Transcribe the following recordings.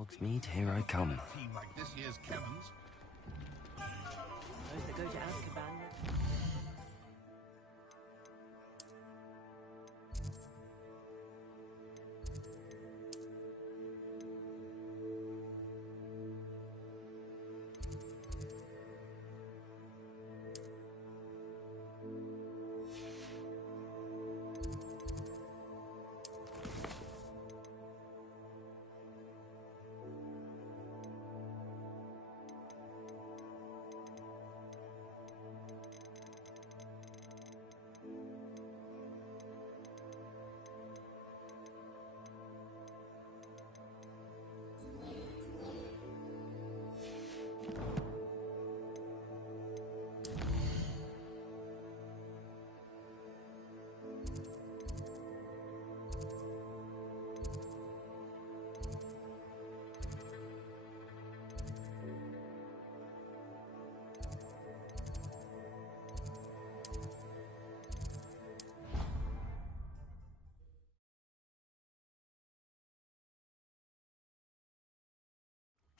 Hogsmeade, here I come. Team like this year's cannons. Those that go to Azkaban.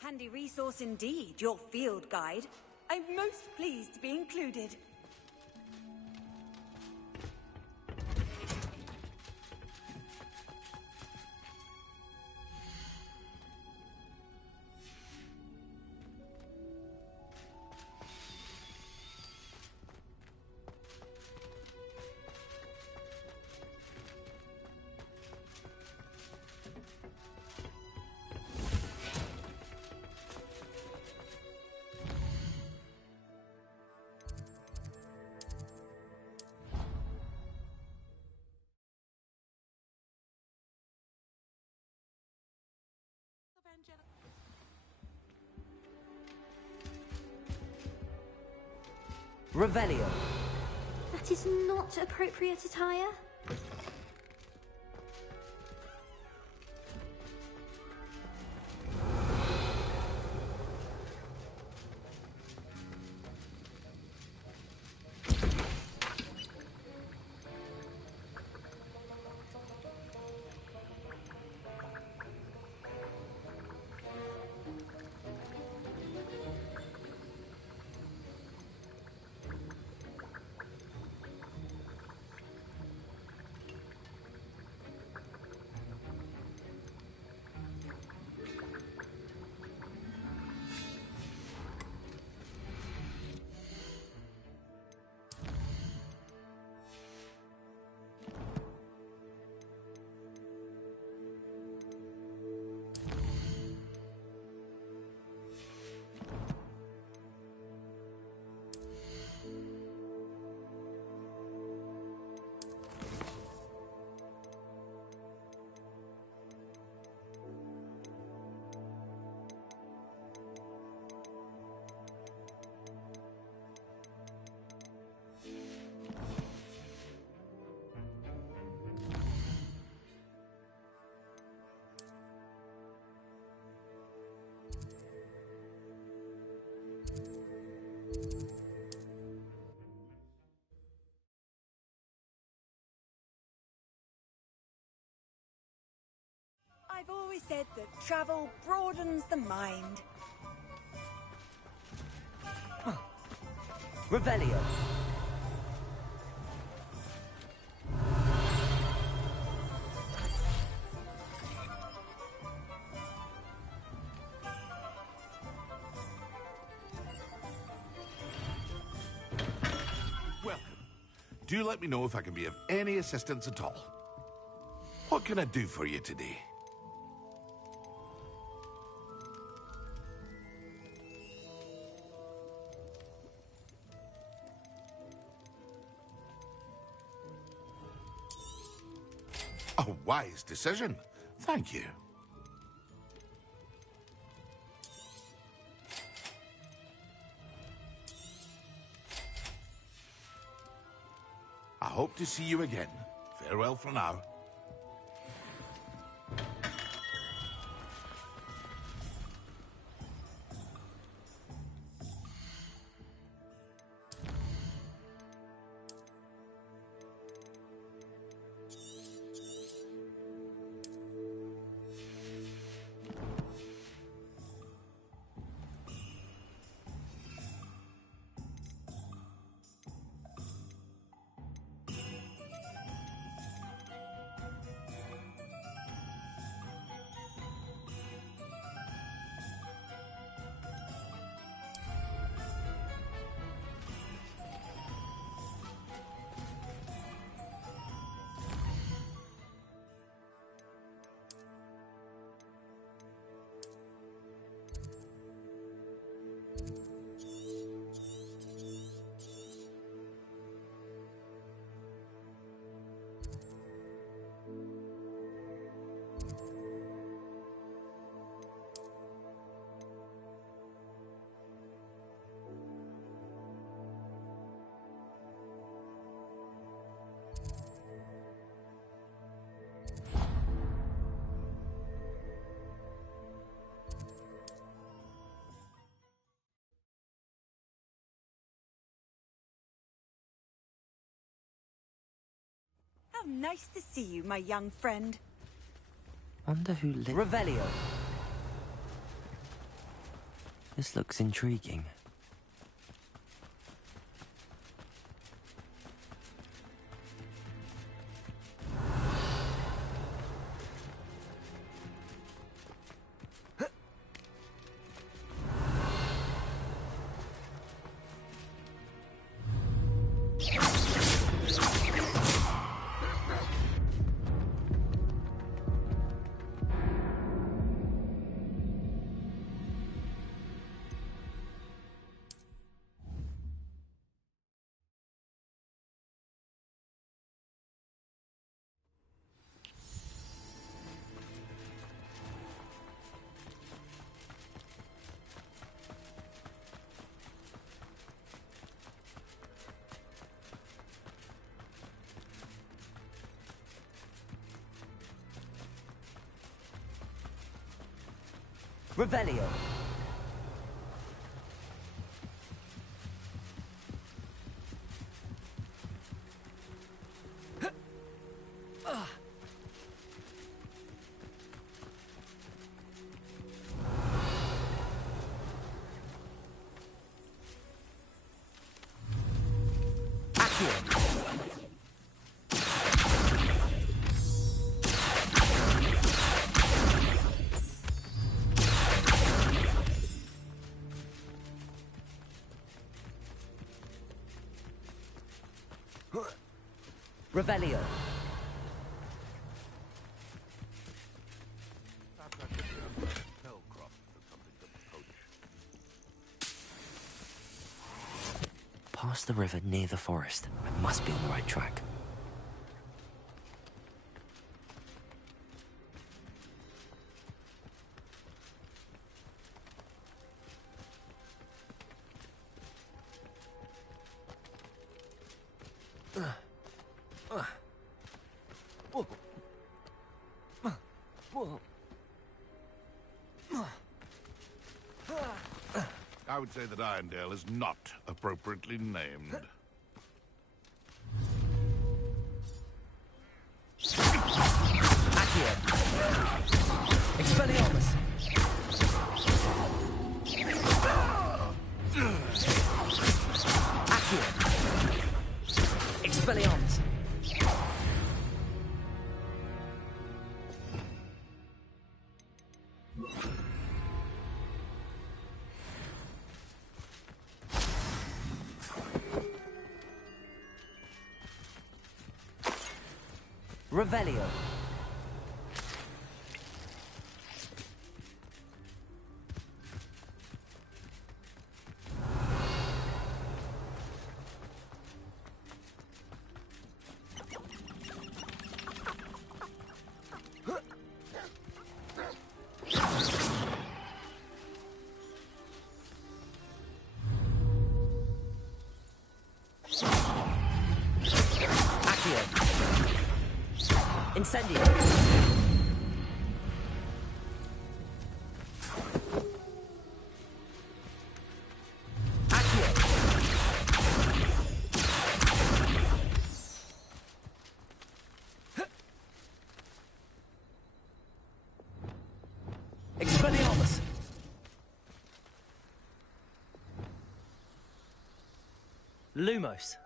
Handy resource indeed, your field guide. I'm most pleased to be included. Revelio. That is not appropriate attire. I've always said that travel broadens the mind. Revelio. Welcome. Do let me know if I can be of any assistance at all. What can I do for you today? A wise decision. Thank you. I hope to see you again. Farewell for now. How nice to see you, my young friend. Wonder who lives. Revelio. This looks intriguing. Revelio. Revelio. Past the river near the forest. I must be on the right track. I would say that Irondale is not appropriately named. Accio. Expelliarmus. Accio. Expelliarmus. Revelio. Incendio. Accio. Expelliarmus. Lumos.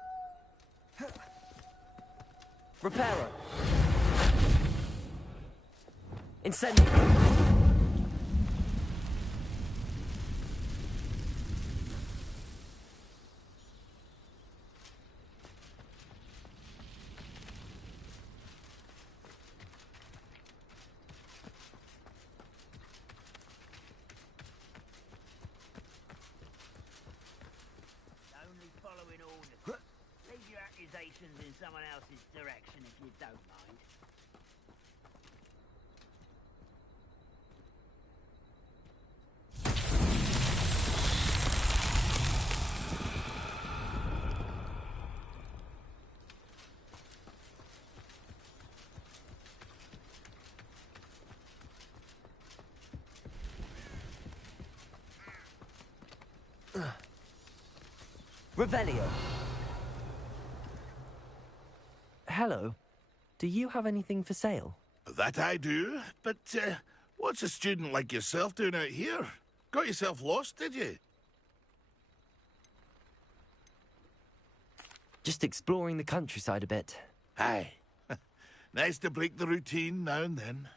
Reparo. Incendio. Only following orders. Leave your accusations in someone else's direction if you don't mind. Revelio. Hello. Do you have anything for sale? That I do, but what's a student like yourself doing out here? Got yourself lost, did you? Just exploring the countryside a bit. Aye. Nice to break the routine now and then.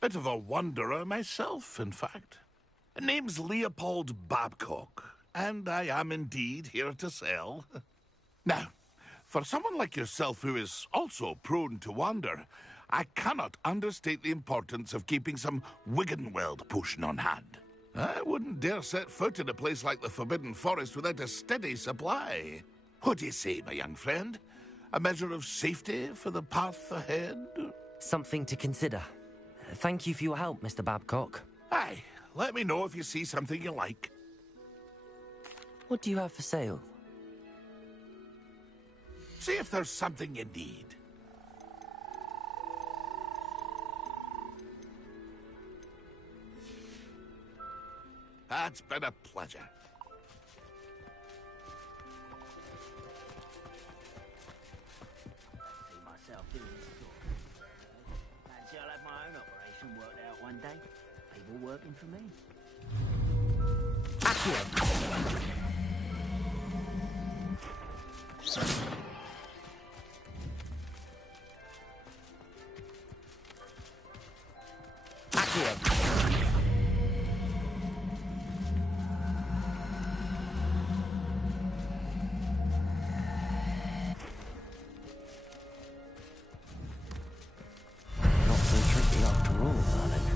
Bit of a wanderer myself, in fact. Name's Leopold Babcock, and I am indeed here to sell. Now, for someone like yourself who is also prone to wander, I cannot understate the importance of keeping some Wiggenweld potion on hand. I wouldn't dare set foot in a place like the Forbidden Forest without a steady supply. What do you say, my young friend? A measure of safety for the path ahead? Something to consider. Thank you for your help, Mr. Babcock. Aye, let me know if you see something you like. What do you have for sale? See if there's something you need. That's been a pleasure. See myself doing this sort of thing. Fancy I'll have my own operation worked out one day. People working for me. Not so tricky after all, darling.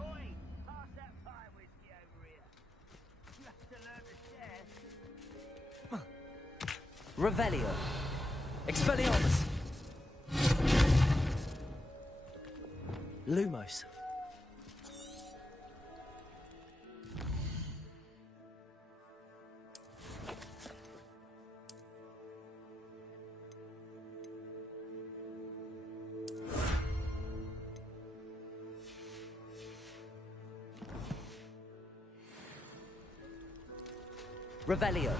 Oi! Pass that pie whiskey over here. You have to learn to share. Revelio. Expelliarmus. Lumos. Revelio.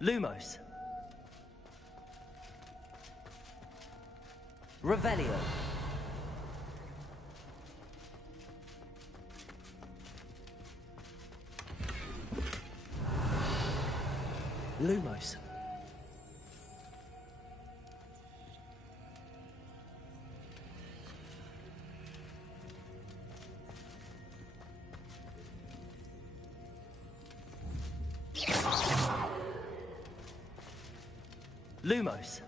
Lumos. Revelio. Lumos. Lumos.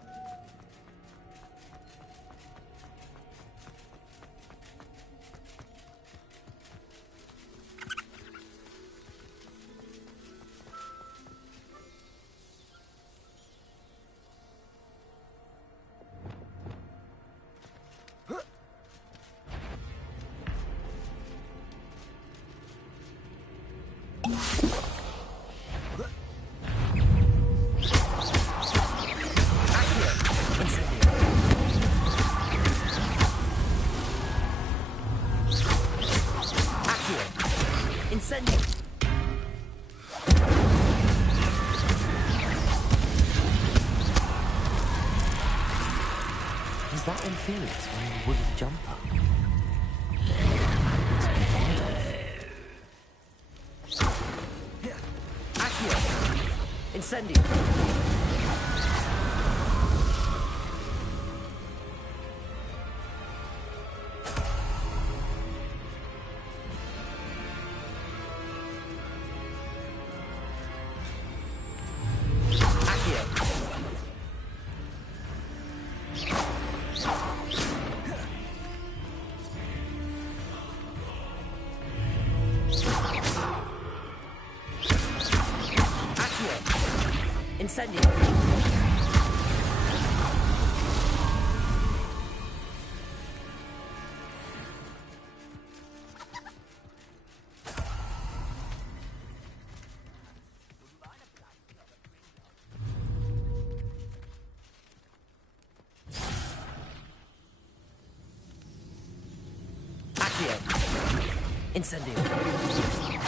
Incendio. Is that Inferius wearing a wooden jumper? Accio. Incendio. Incendio. Accio. Incendio.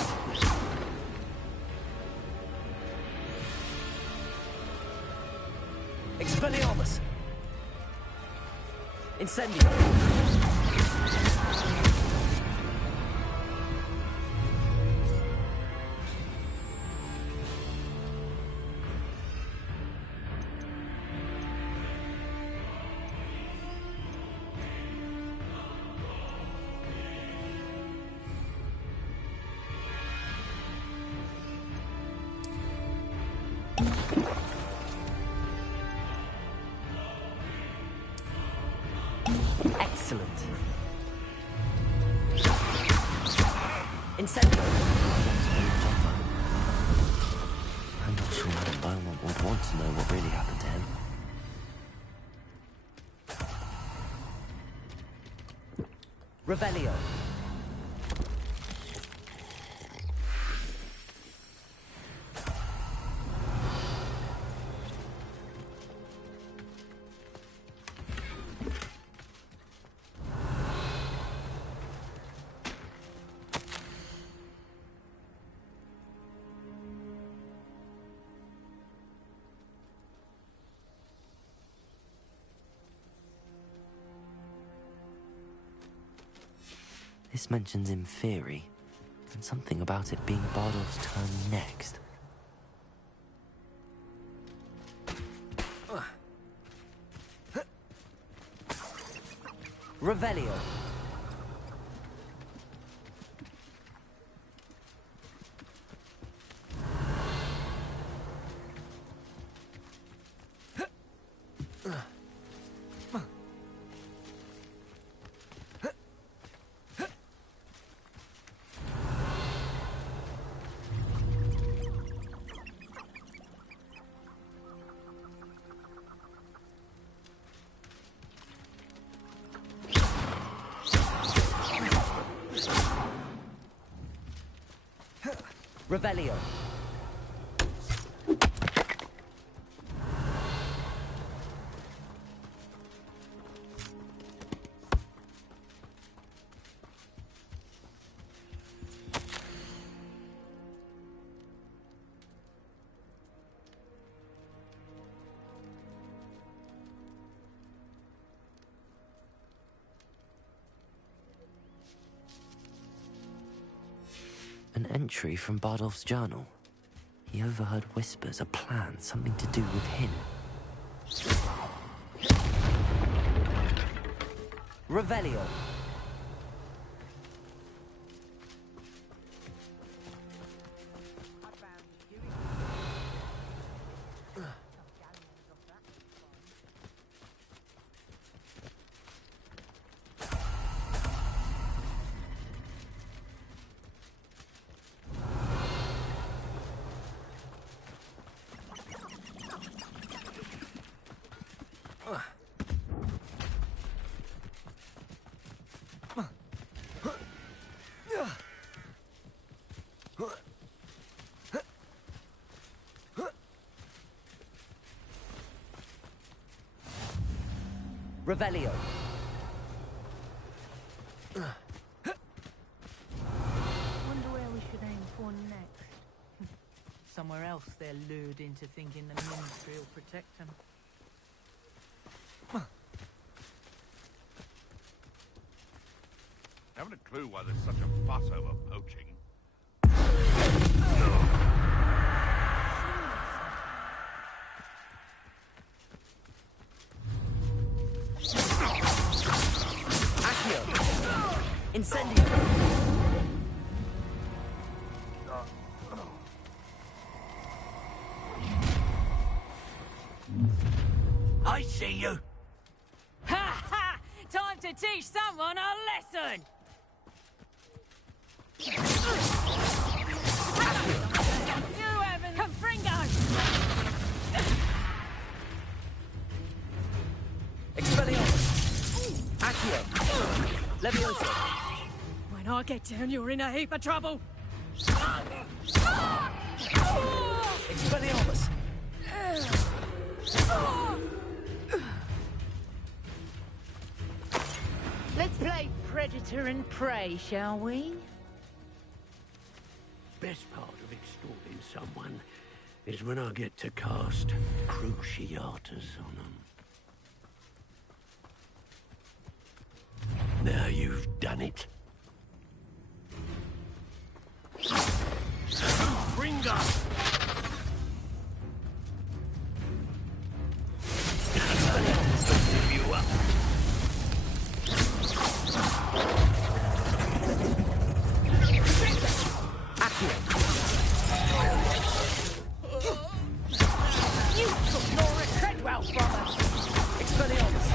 Expelliarmus! Incendio! Excellent. Incendio. I'm not sure Madame Beaumont would want to know what really happened to him. Revelio. This mentions Inferi, and something about it being Bardolph's turn next. Revelio. Revelio. An entry from Bardolph's journal. He overheard whispers, a plan, something to do with him. Revelio. Revelio. Wonder where we should aim for next. Somewhere else they're lured into thinking the Ministry will protect them. Haven't a clue why there's such a fuss over poaching. Incendio! I see you. Ha ha! Time to teach someone a lesson! You haven't... Confringo! Leviosa. When I get down, you're in a heap of trouble. Expelliarmus. Let's play predator and prey, shall we? Best part of extorting someone is when I get to cast Cruciatus on them. Now you've done it. Ringa! You up. You took Laura Treadwell from us! Expelliarmus.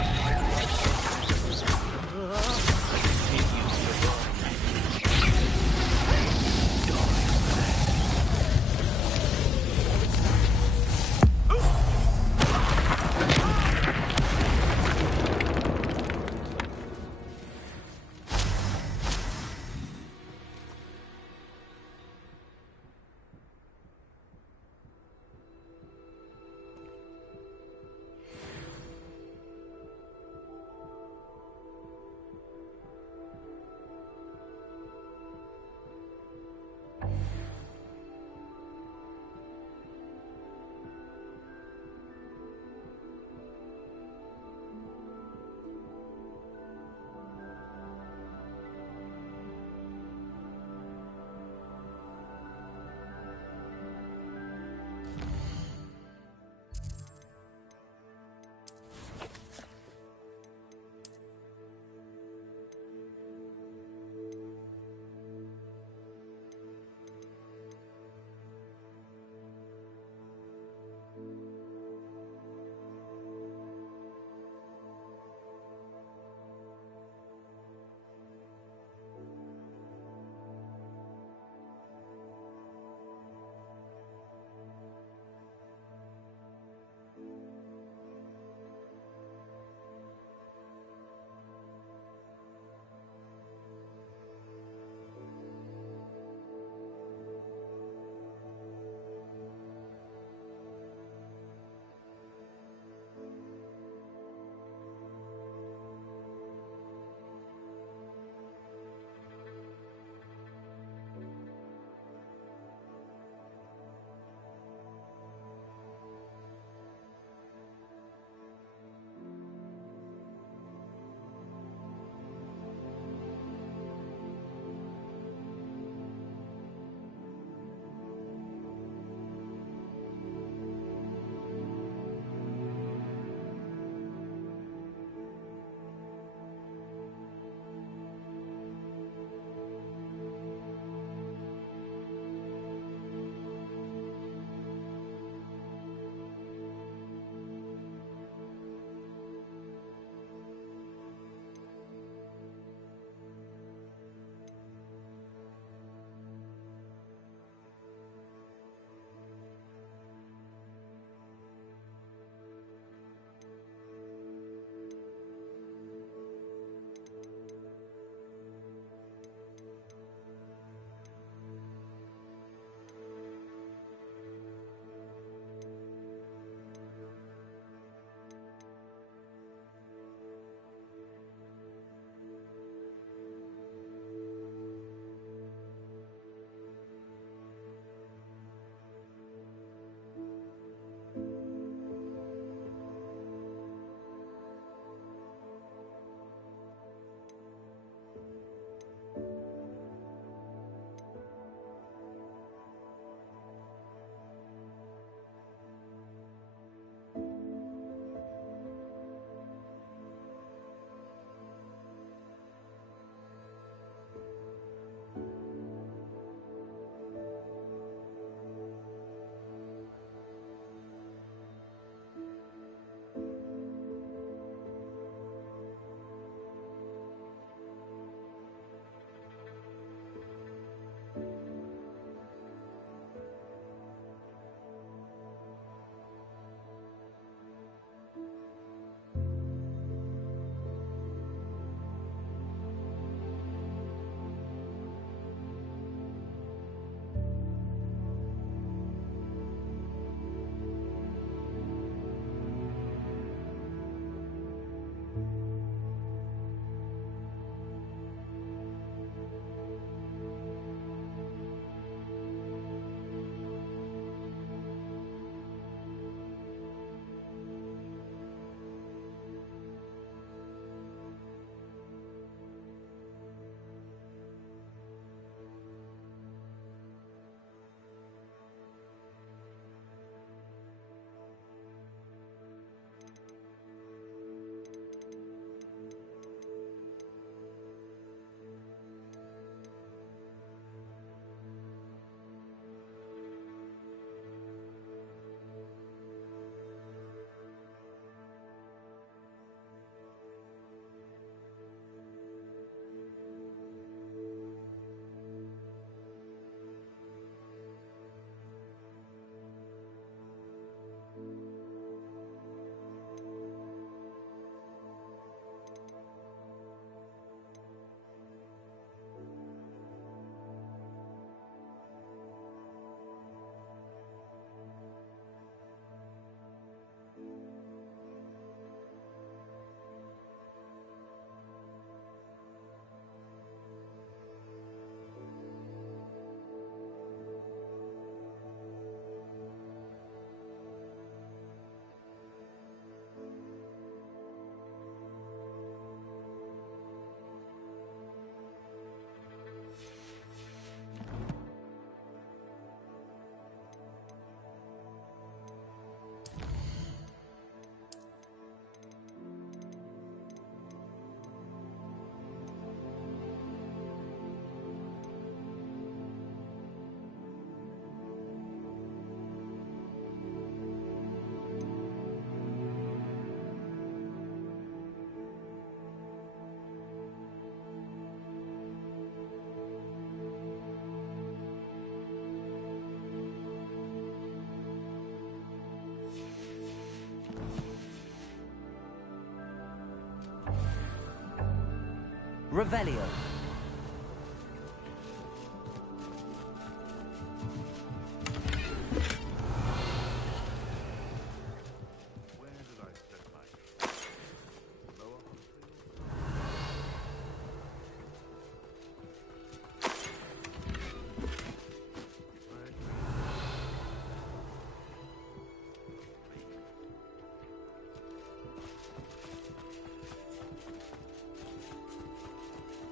Revelio.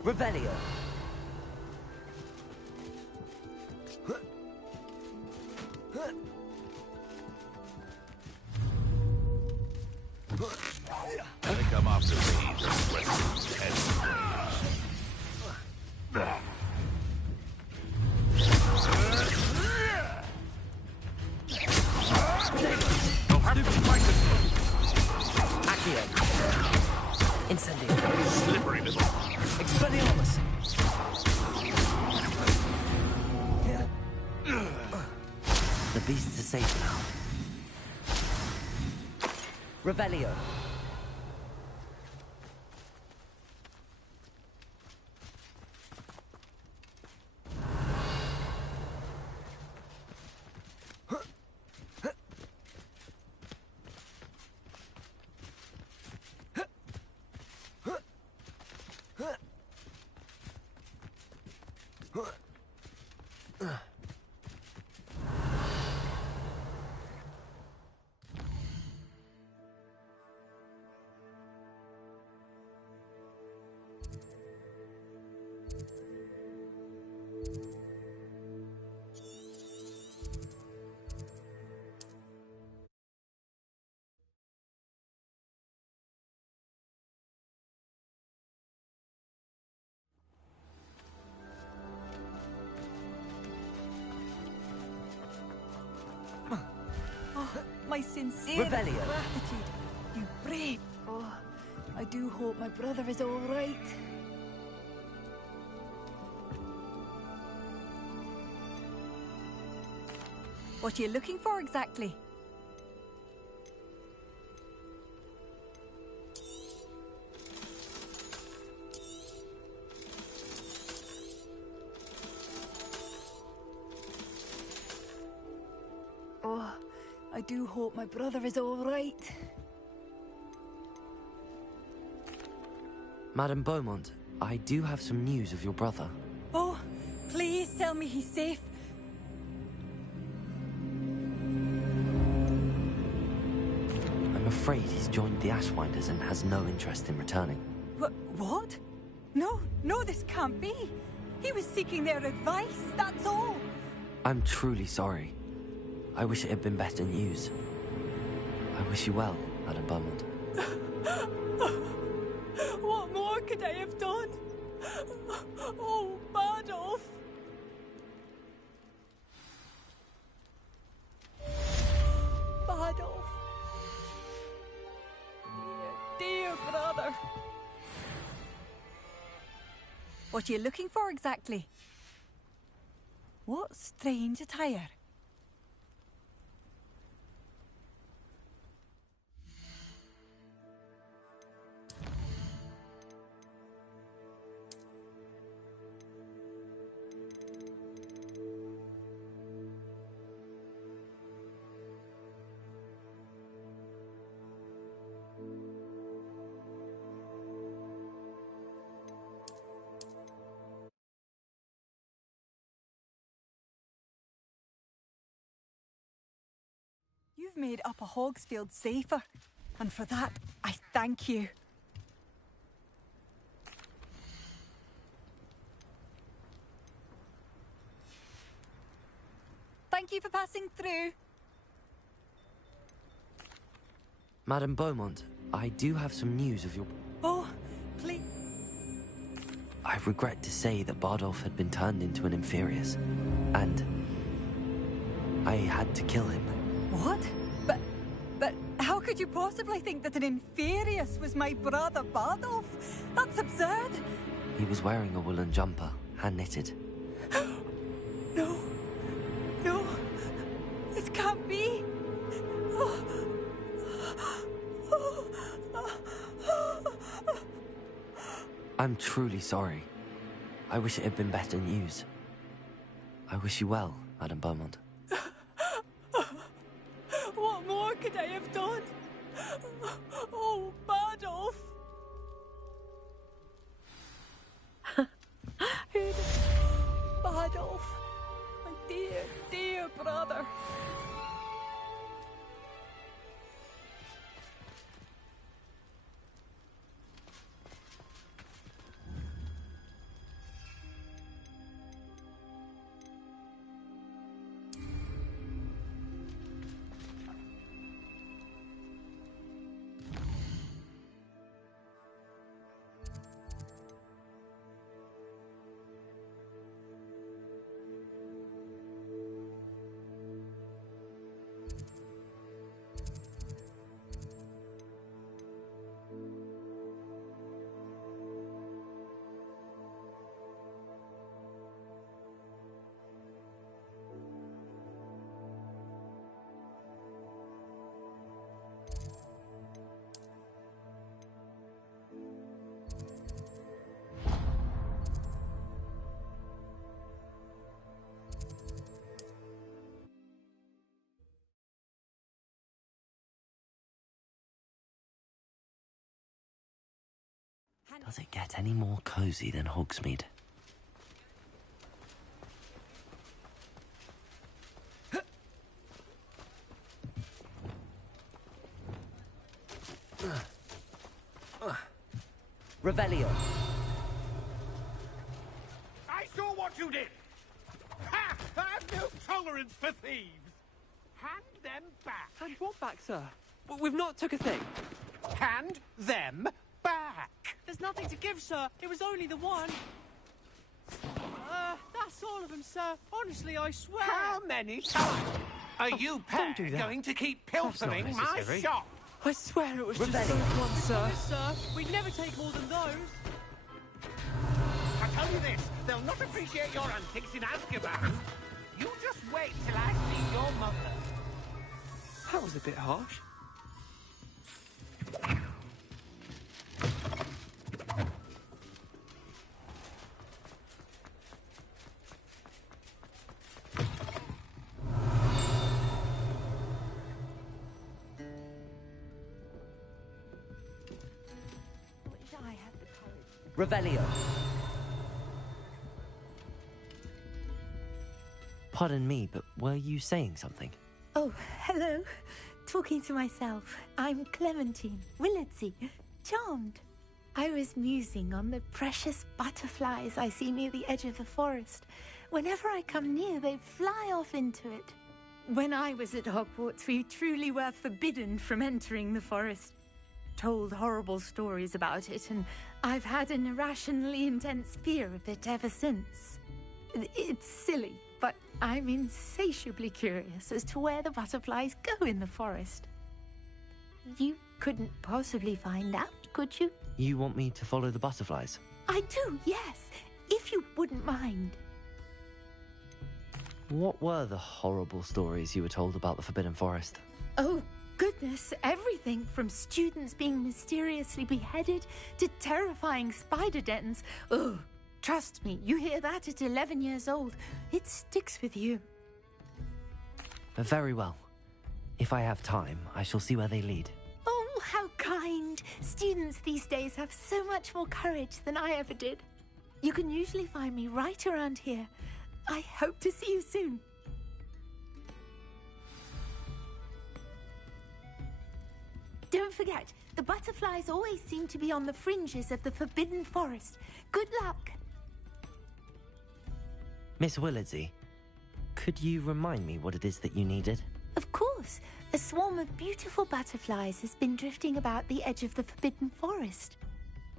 Revelio. I think I'm after these weapons and you'll have to fight it. Accio. Incendio. Slippery little. Expelliarmus. The beasts are safe now. Revelio. My sincere Revelio. gratitude. You brave. Oh, I do hope my brother is all right. What are you looking for exactly? Oh, I do hope my brother is all right. Madame Beaumont, I do have some news of your brother. Oh, please tell me he's safe. I'm afraid he's joined the Ashwinders and has no interest in returning. What? No, this can't be. He was seeking their advice, that's all. I'm truly sorry. I wish it had been better news. I wish you well, Madame Beaumont. What more could I have done? Oh, Badolf! Badolf. Dear brother. What are you looking for exactly? What strange attire? You've made Upper Hogsfield safer, and for that, I thank you. Thank you for passing through. Madame Beaumont, I do have some news of your... Oh, please. I regret to say that Bardolph had been turned into an Inferius, and I had to kill him. What? But how could you possibly think that an Inferius was my brother Bardolph? That's absurd. He was wearing a woolen jumper, hand-knitted. No, this can't be. I'm truly sorry. I wish it had been better news. I wish you well, Madam Beaumont. What more could I have done? Oh, Bardolph! Bardolph, my dear, dear brother. Does it get any more cozy than Hogsmeade? Revelio. I saw what you did! Ha! I've no tolerance for thieves! Hand them back! Hand what back, sir? We've not took a thing. Hand them back! There's nothing to give, sir. It was only the one. That's all of them, sir. Honestly, I swear. How many times are you don't do that. going to keep That's not pilfering my necessary. shop? I swear it was just Revelio. those ones, sir. Sir, we'd never take more than those. I tell you this, they'll not appreciate your antics in Azkaban. You just wait till I see your mother. That was a bit harsh. Revelio. Pardon me, but were you saying something? Oh, hello. Talking to myself. I'm Clementine Willardsey. Charmed. I was musing on the precious butterflies I see near the edge of the forest. Whenever I come near, they fly off into it. When I was at Hogwarts, we truly were forbidden from entering the forest. Told horrible stories about it, and I've had an irrationally intense fear of it ever since. It's silly, but I'm insatiably curious as to where the butterflies go in the forest. You couldn't possibly find out, could you? You want me to follow the butterflies? I do, yes, if you wouldn't mind. What were the horrible stories you were told about the Forbidden Forest? Oh, goodness, everything from students being mysteriously beheaded to terrifying spider dens. Ugh, trust me, you hear that at 11 years old, it sticks with you. Very well. If I have time, I shall see where they lead. Oh, how kind. Students these days have so much more courage than I ever did. You can usually find me right around here. I hope to see you soon. Don't forget, the butterflies always seem to be on the fringes of the Forbidden Forest. Good luck. Miss Willardsey, could you remind me what it is that you needed? Of course. A swarm of beautiful butterflies has been drifting about the edge of the Forbidden Forest.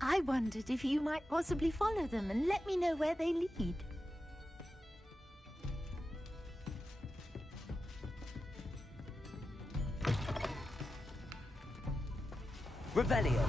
I wondered if you might possibly follow them and let me know where they lead. Revelio.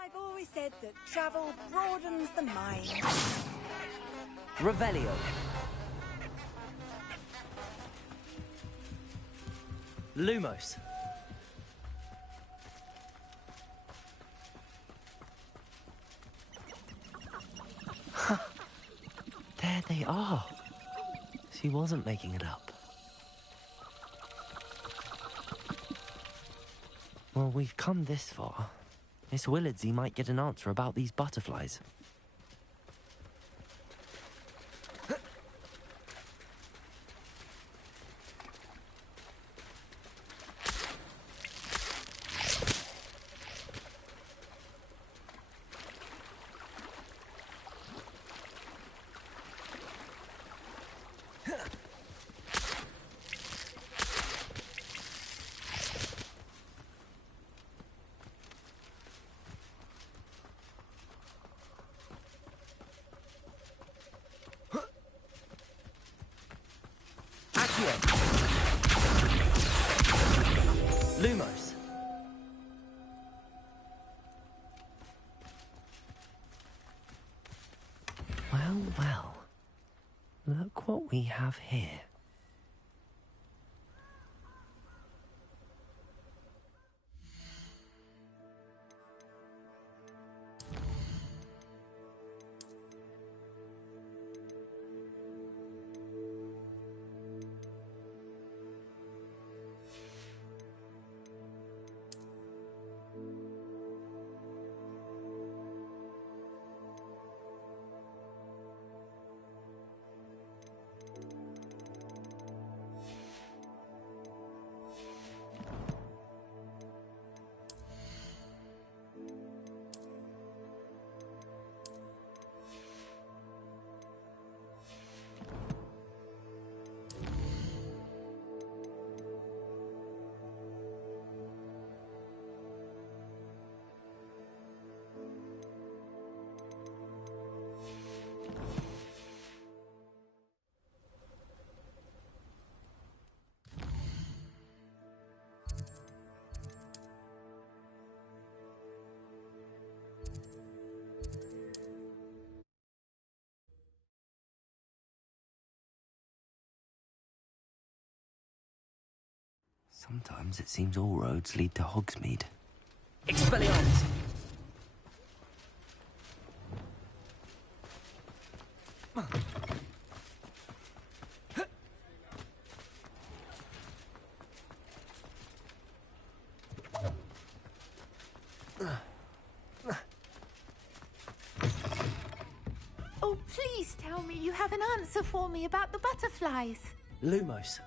I've always said that travel broadens the mind. Revelio. Lumos. There they are. She wasn't making it up. Well, we've come this far. Miss Willardsey might get an answer about these butterflies. Lumos. Well, well. Look what we have here. Sometimes it seems all roads lead to Hogsmeade. Expelliarmus! Oh, please tell me you have an answer for me about the butterflies. Lumos.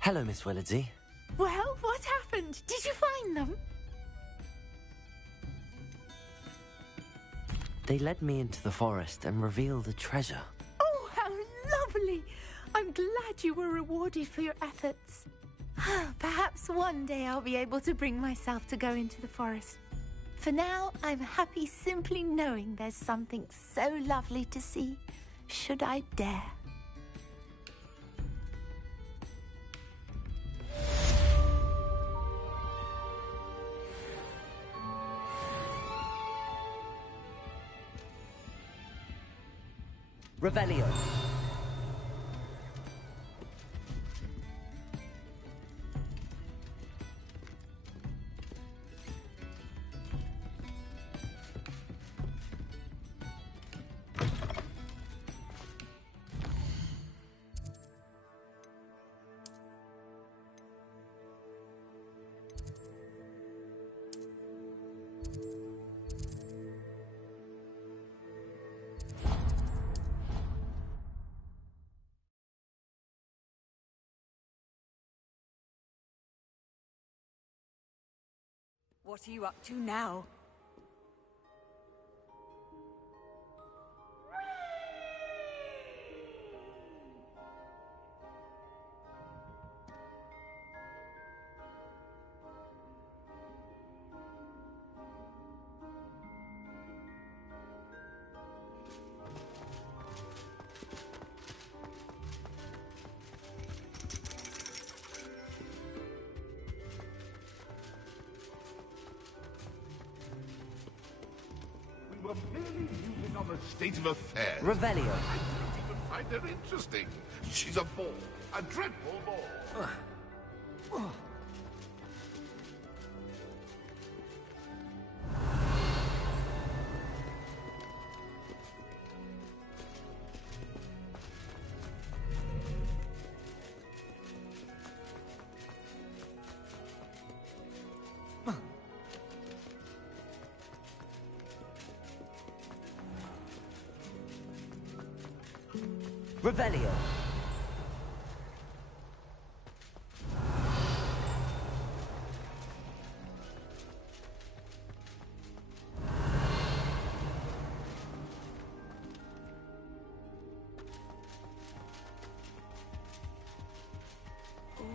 Hello, Miss Willardsey. Well, what happened? Did you find them? They led me into the forest and revealed a treasure. Oh, how lovely! I'm glad you were rewarded for your efforts. Perhaps one day I'll be able to bring myself to go into the forest. For now, I'm happy simply knowing there's something so lovely to see, should I dare. Revelio. What are you up to now? were merely musing on the state of affairs. Revelio. I don't even find her interesting. She's a bore. A dreadful bore. Revelio.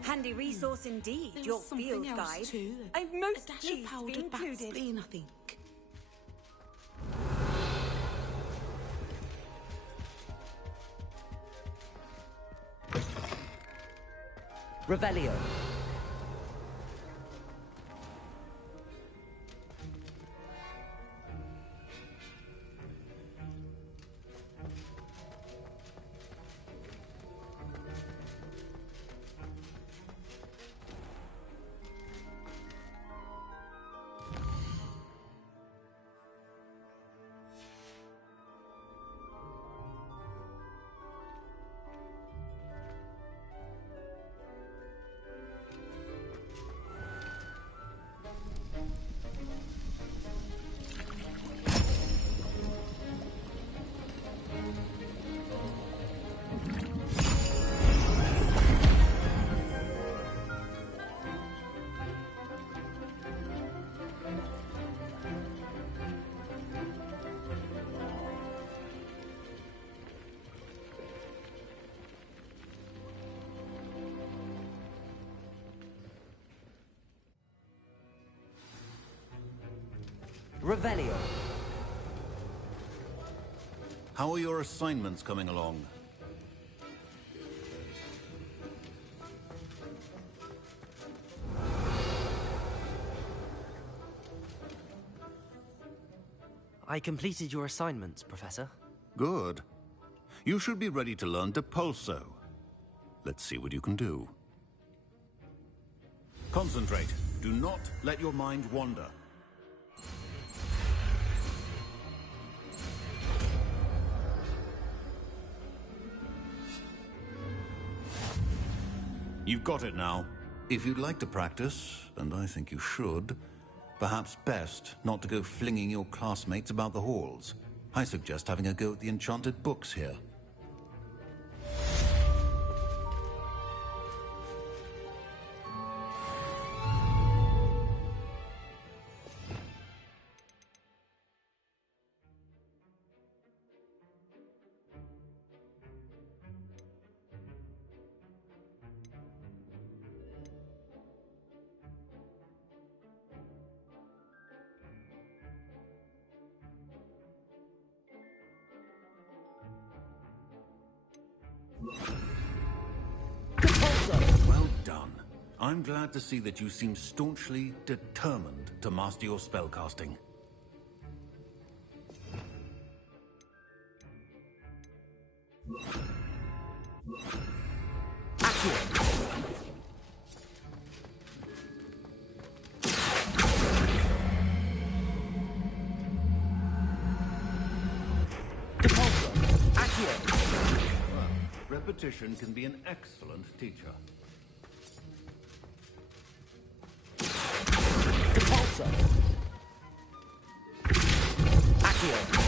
Handy resource indeed, There your was something field else guide. too. I'm most A dash of pleased to be powdered included. Vaseline, I think. Revelio. Revelio. How are your assignments coming along? I completed your assignments, Professor. Good. You should be ready to learn Depulso. Let's see what you can do. Concentrate. Do not let your mind wander. You've got it now. If you'd like to practice, and I think you should, perhaps best not to go flinging your classmates about the halls. I suggest having a go at the enchanted books here. Well done. I'm glad to see that you seem staunchly determined to master your spellcasting. Repetition can be an excellent teacher. Depulso. Accio.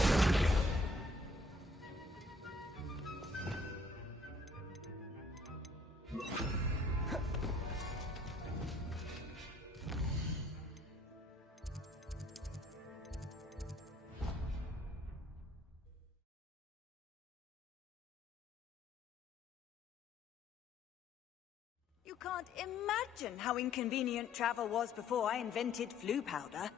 You can't imagine how inconvenient travel was before I invented flu powder.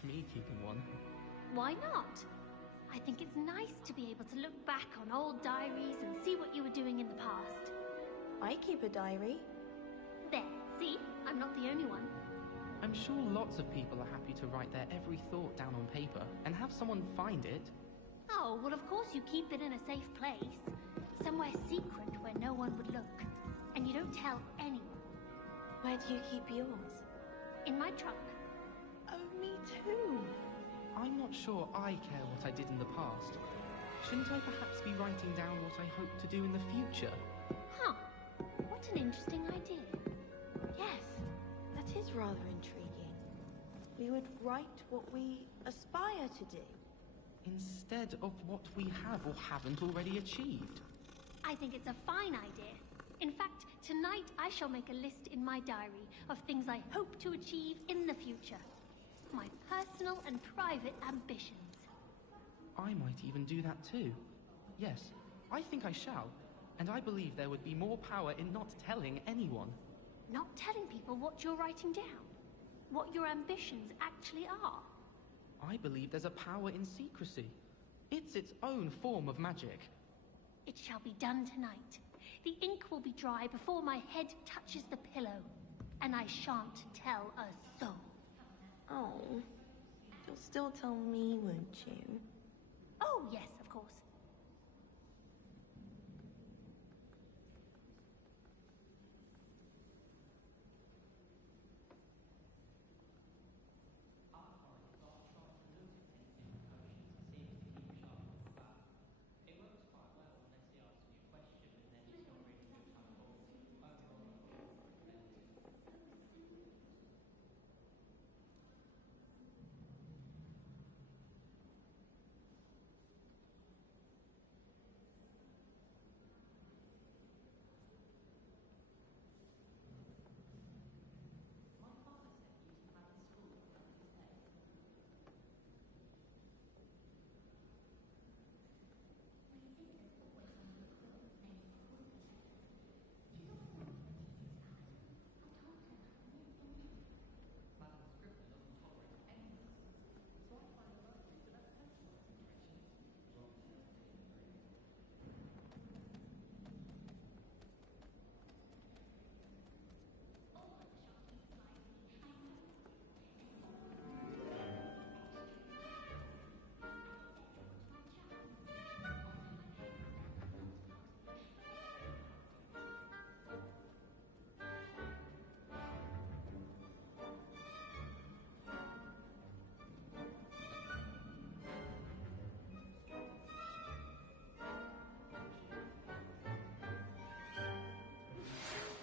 catch me keeping one. Why not? I think it's nice to be able to look back on old diaries and see what you were doing in the past. I keep a diary. There, see? I'm not the only one. I'm sure lots of people are happy to write their every thought down on paper and have someone find it. Oh, well, of course you keep it in a safe place. Somewhere secret where no one would look. And you don't tell anyone. Where do you keep yours? In my trunk. Oh, me too. I'm not sure I care what I did in the past. Shouldn't I perhaps be writing down what I hope to do in the future? Huh. What an interesting idea. Yes, that is rather intriguing. We would write what we aspire to do. Instead of what we have or haven't already achieved. I think it's a fine idea. In fact, tonight I shall make a list in my diary of things I hope to achieve in the future. My personal and private ambitions. I might even do that too. Yes, I think I shall. And I believe there would be more power in not telling anyone. Not telling people what you're writing down. What your ambitions actually are. I believe there's a power in secrecy. It's its own form of magic. It shall be done tonight. The ink will be dry before my head touches the pillow. And I shan't tell a soul. Oh, you'll still tell me, won't you? Oh, yes, of course.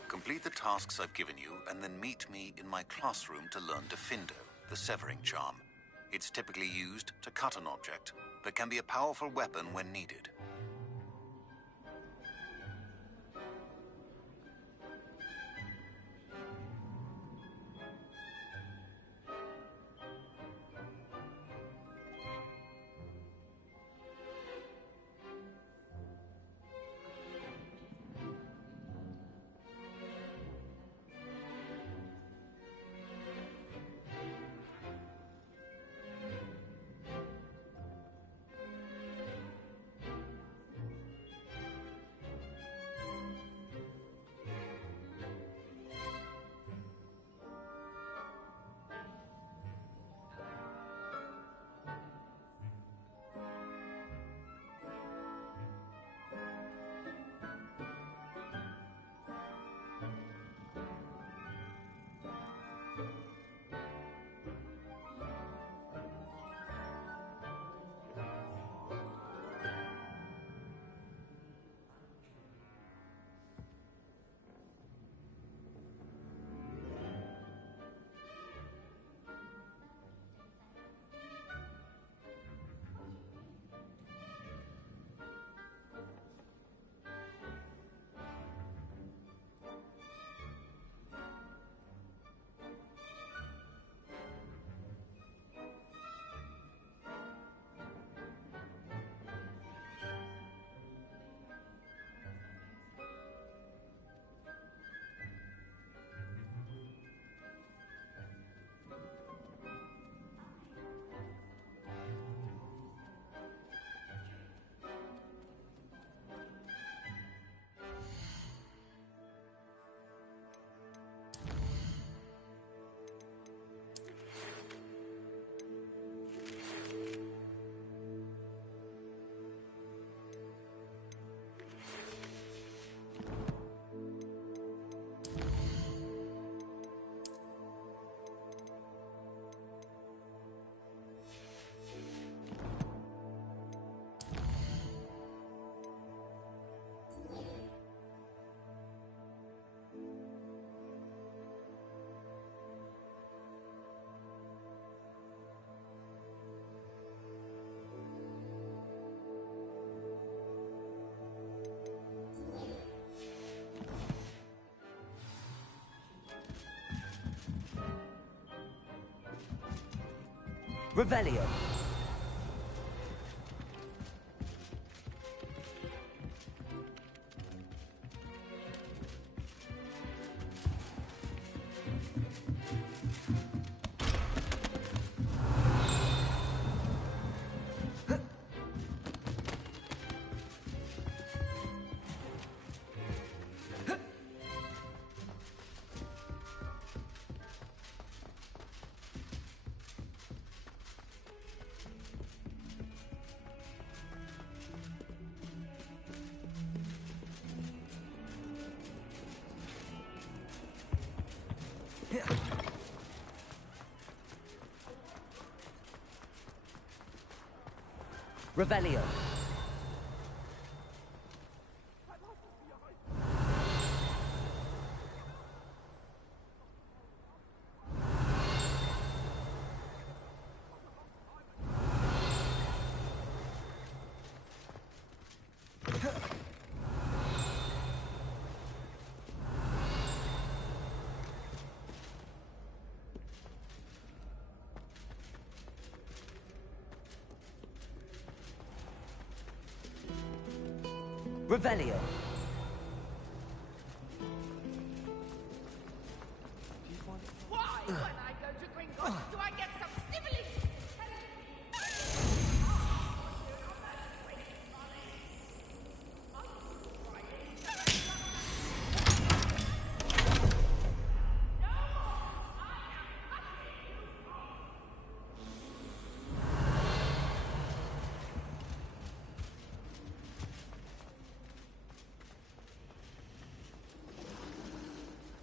Complete the tasks I've given you, and then meet me in my classroom to learn Defindo, the severing charm. It's typically used to cut an object, but can be a powerful weapon when needed. Revelio. Revelio. Revelio. Why, when I go to Gringotts, do I get some snivelling?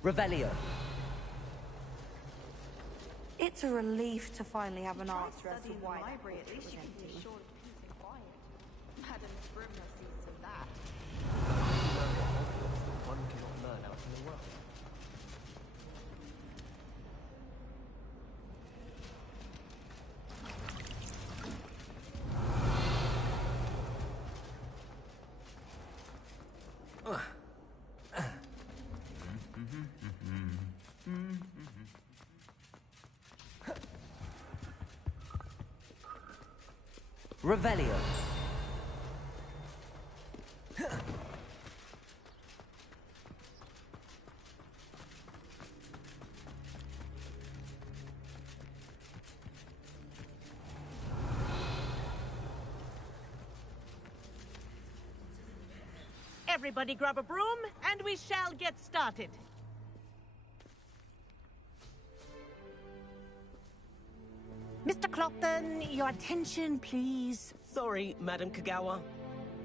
Revelio. It's a relief to finally have an answer as to why the library was empty. Madam's Brimner sees to that. One cannot learn out in the world. Revelio. Everybody grab a broom, and we shall get started. Mr. Clopton, your attention, please. Sorry, Madam Kagawa.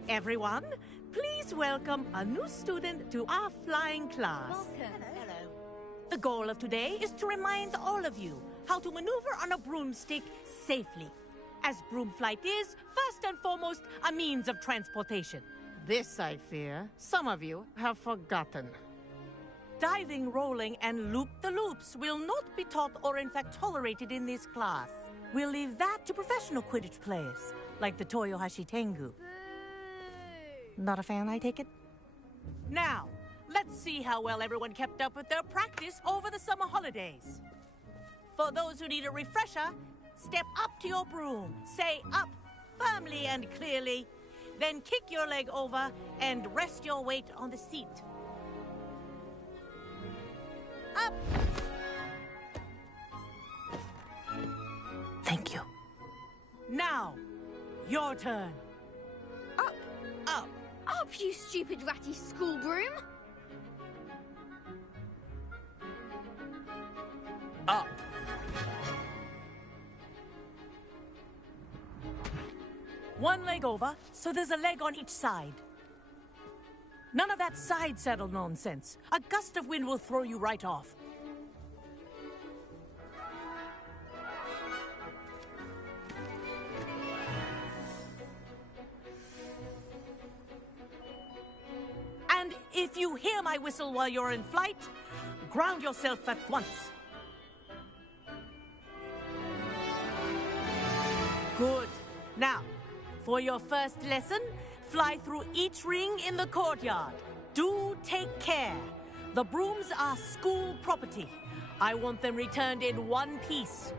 Everyone, please welcome a new student to our flying class. Welcome. Hello. The goal of today is to remind all of you how to maneuver on a broomstick safely. As broom flight is, first and foremost, a means of transportation. This, I fear, some of you have forgotten. Diving, rolling, and loop-the-loops will not be taught or in fact tolerated in this class. We'll leave that to professional Quidditch players, like the Toyohashi Tengu. Not a fan, I take it? Now, let's see how well everyone kept up with their practice over the summer holidays. For those who need a refresher, step up to your broom, say up firmly and clearly, then kick your leg over and rest your weight on the seat. Up! Thank you. Now, your turn. Up! Up! Up, you stupid ratty school broom! Up. One leg over, so there's a leg on each side. None of that side saddle nonsense. A gust of wind will throw you right off. And if you hear my whistle while you're in flight, ground yourself at once. Good. Now, for your first lesson, fly through each ring in the courtyard. Do take care. The brooms are school property. I want them returned in one piece.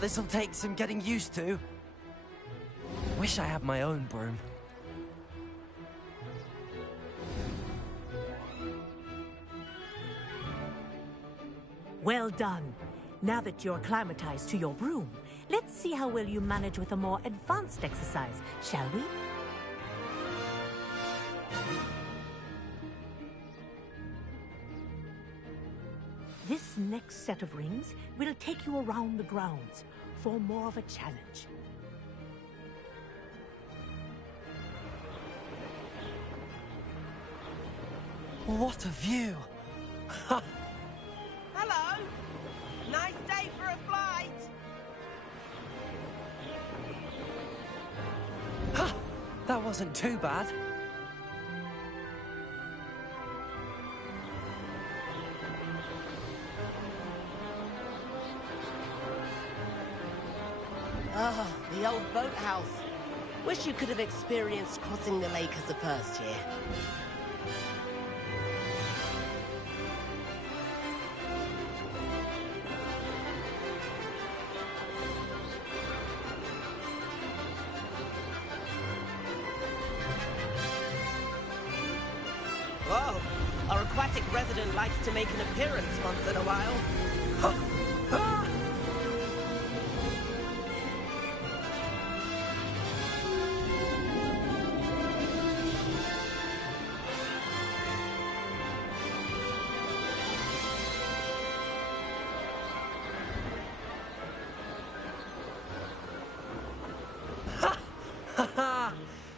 This'll take some getting used to. Wish I had my own broom. Well done. Now that you're acclimatized to your broom, let's see how well you manage with a more advanced exercise, shall we? This next set of rings will take you around the grounds for more of a challenge. What a view! Hello! Nice day for a flight! That wasn't too bad. Ah, the old boathouse. Wish you could have experienced crossing the lake as a first year. Whoa! Our aquatic resident likes to make an appearance once in a while.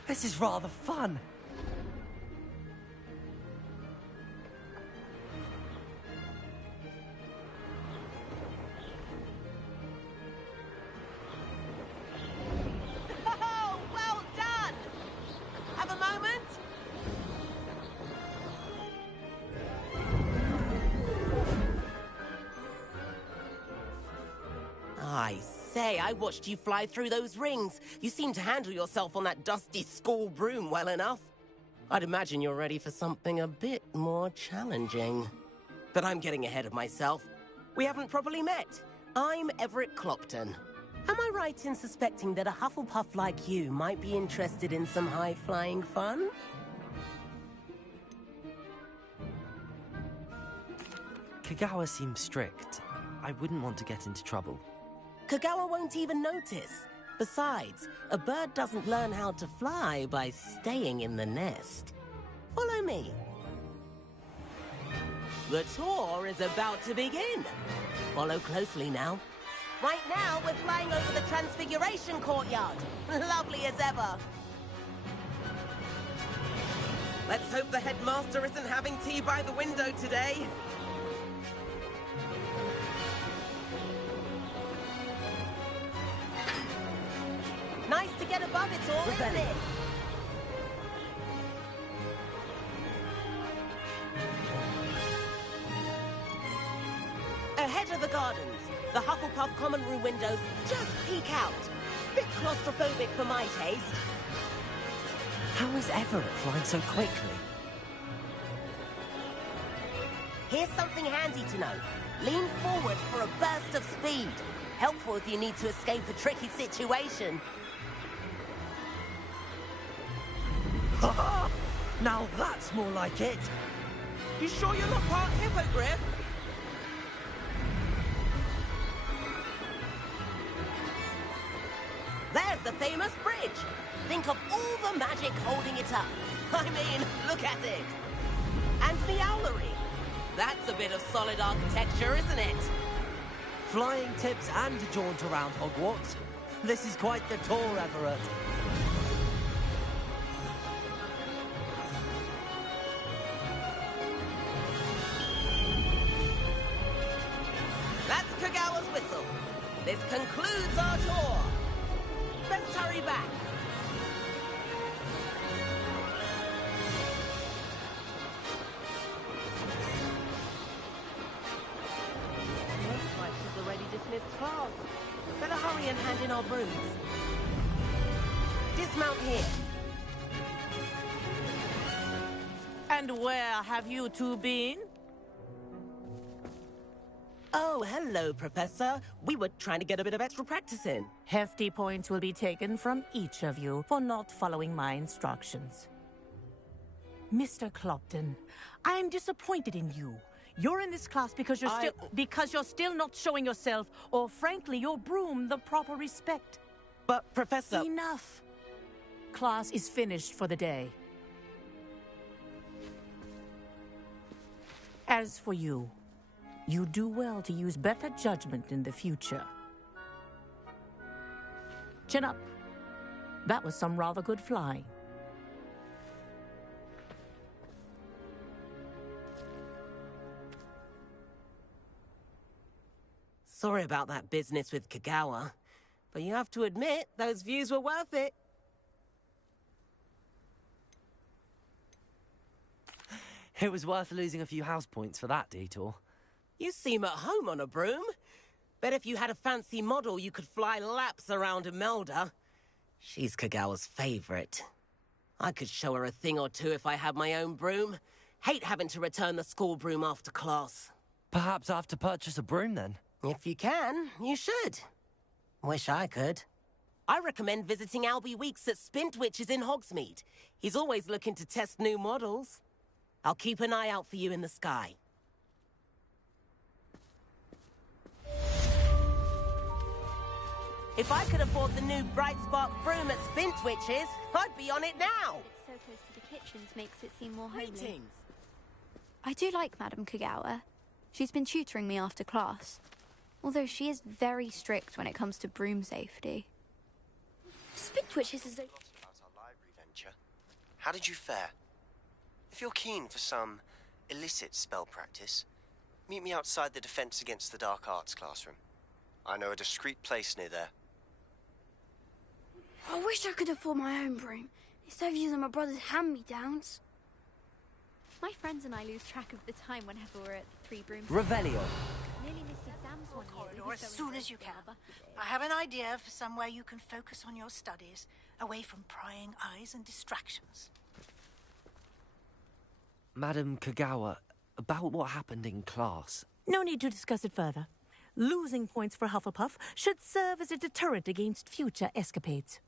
This is rather fun. Oh, well done! Have a moment? I say, I watched you fly through those rings. You seem to handle yourself on that dusty school broom well enough. I'd imagine you're ready for something a bit more challenging. But I'm getting ahead of myself. We haven't properly met. I'm Everett Clopton. Am I right in suspecting that a Hufflepuff like you might be interested in some high-flying fun? Kagawa seems strict. I wouldn't want to get into trouble. Kagawa won't even notice. Besides, a bird doesn't learn how to fly by staying in the nest. Follow me. The tour is about to begin. Follow closely now. Right now, we're flying over the Transfiguration Courtyard. Lovely as ever. Let's hope the headmaster isn't having tea by the window today. Nice to get above it all, isn't it? Ahead of the gardens, the Hufflepuff common room windows just peek out. Bit claustrophobic for my taste. How is Everett flying so quickly? Here's something handy to know. Lean forward for a burst of speed. Helpful if you need to escape a tricky situation. Now that's more like it. You sure you're not part hippogriff? There's the famous bridge. Think of all the magic holding it up. I mean, look at it. And the owlery. That's a bit of solid architecture, isn't it? Flying tips and a jaunt around Hogwarts. This is quite the tour, Everett. That's Kagawa's whistle. This concludes our tour. Let's hurry back. Looks like she's already dismissed class. Better hurry and hand in our brooms. Dismount here. And where have you two been? Oh, hello, Professor. We were trying to get a bit of extra practice in. Hefty points will be taken from each of you for not following my instructions. Mr. Clopton, I am disappointed in you. You're in this class because you're still not showing yourself, or frankly, your broom, the proper respect. But, Professor... Enough. Class is finished for the day. As for you, you do well to use better judgment in the future. Chin up. That was some rather good flying. Sorry about that business with Kagawa, but you have to admit, those views were worth it. It was worth losing a few house points for that detour. You seem at home on a broom. Bet if you had a fancy model, you could fly laps around Imelda. She's Kagawa's favorite. I could show her a thing or two if I had my own broom. Hate having to return the school broom after class. Perhaps I have to purchase a broom then? If you can, you should. Wish I could. I recommend visiting Albie Weeks at Spintwitches in Hogsmeade. He's always looking to test new models. I'll keep an eye out for you in the sky. If I could afford the new Bright Spark broom at Spintwitches, I'd be on it now! It's so close to the kitchens makes it seem more homely. Greetings. I do like Madame Kagawa. She's been tutoring me after class. Although she is very strict when it comes to broom safety. Spintwitches is about our library venture. How did you fare? If you're keen for some illicit spell practice, meet me outside the Defense Against the Dark Arts classroom. I know a discreet place near there. I wish I could afford my own broom, instead of using my brother's hand-me-downs. My friends and I lose track of the time whenever we're at the Three Brooms. Revelio. Nearly missed exams one year. Corridor as soon as you can. I have an idea for somewhere you can focus on your studies, away from prying eyes and distractions. Madam Kagawa, about what happened in class. No need to discuss it further. Losing points for Hufflepuff should serve as a deterrent against future escapades.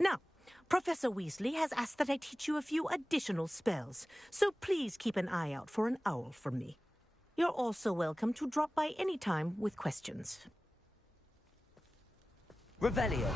Now, Professor Weasley has asked that I teach you a few additional spells, so please keep an eye out for an owl from me. You're also welcome to drop by any time with questions. Revelio.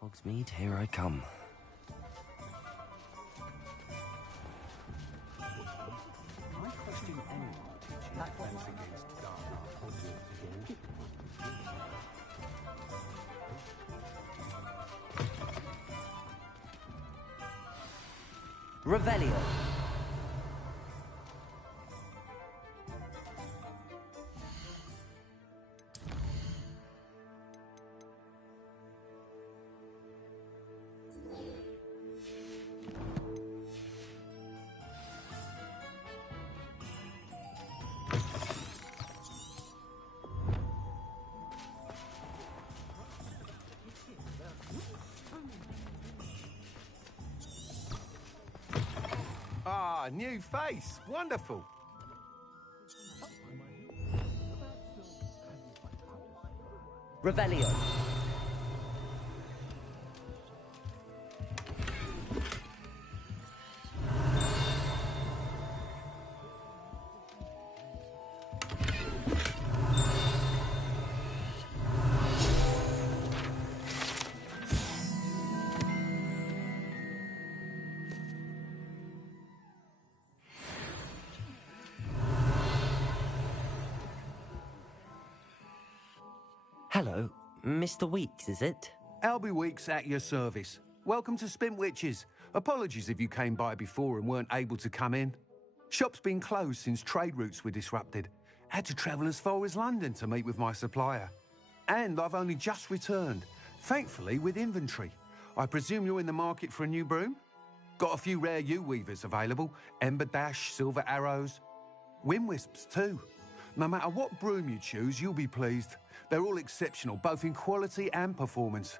Hogsmeade, here I come. I question anyone teaching defense against dark arts again. Revelio. Ah, new face. Wonderful. Revelio. Hello, Mr. Weeks, is it? Albie Weeks at your service. Welcome to Spintwitches. Apologies if you came by before and weren't able to come in. Shop's been closed since trade routes were disrupted. Had to travel as far as London to meet with my supplier. And I've only just returned, thankfully with inventory. I presume you're in the market for a new broom? Got a few rare U-weavers available. Ember Dash, Silver Arrows. Wind Wisps too. No matter what broom you choose, you'll be pleased. They're all exceptional, both in quality and performance.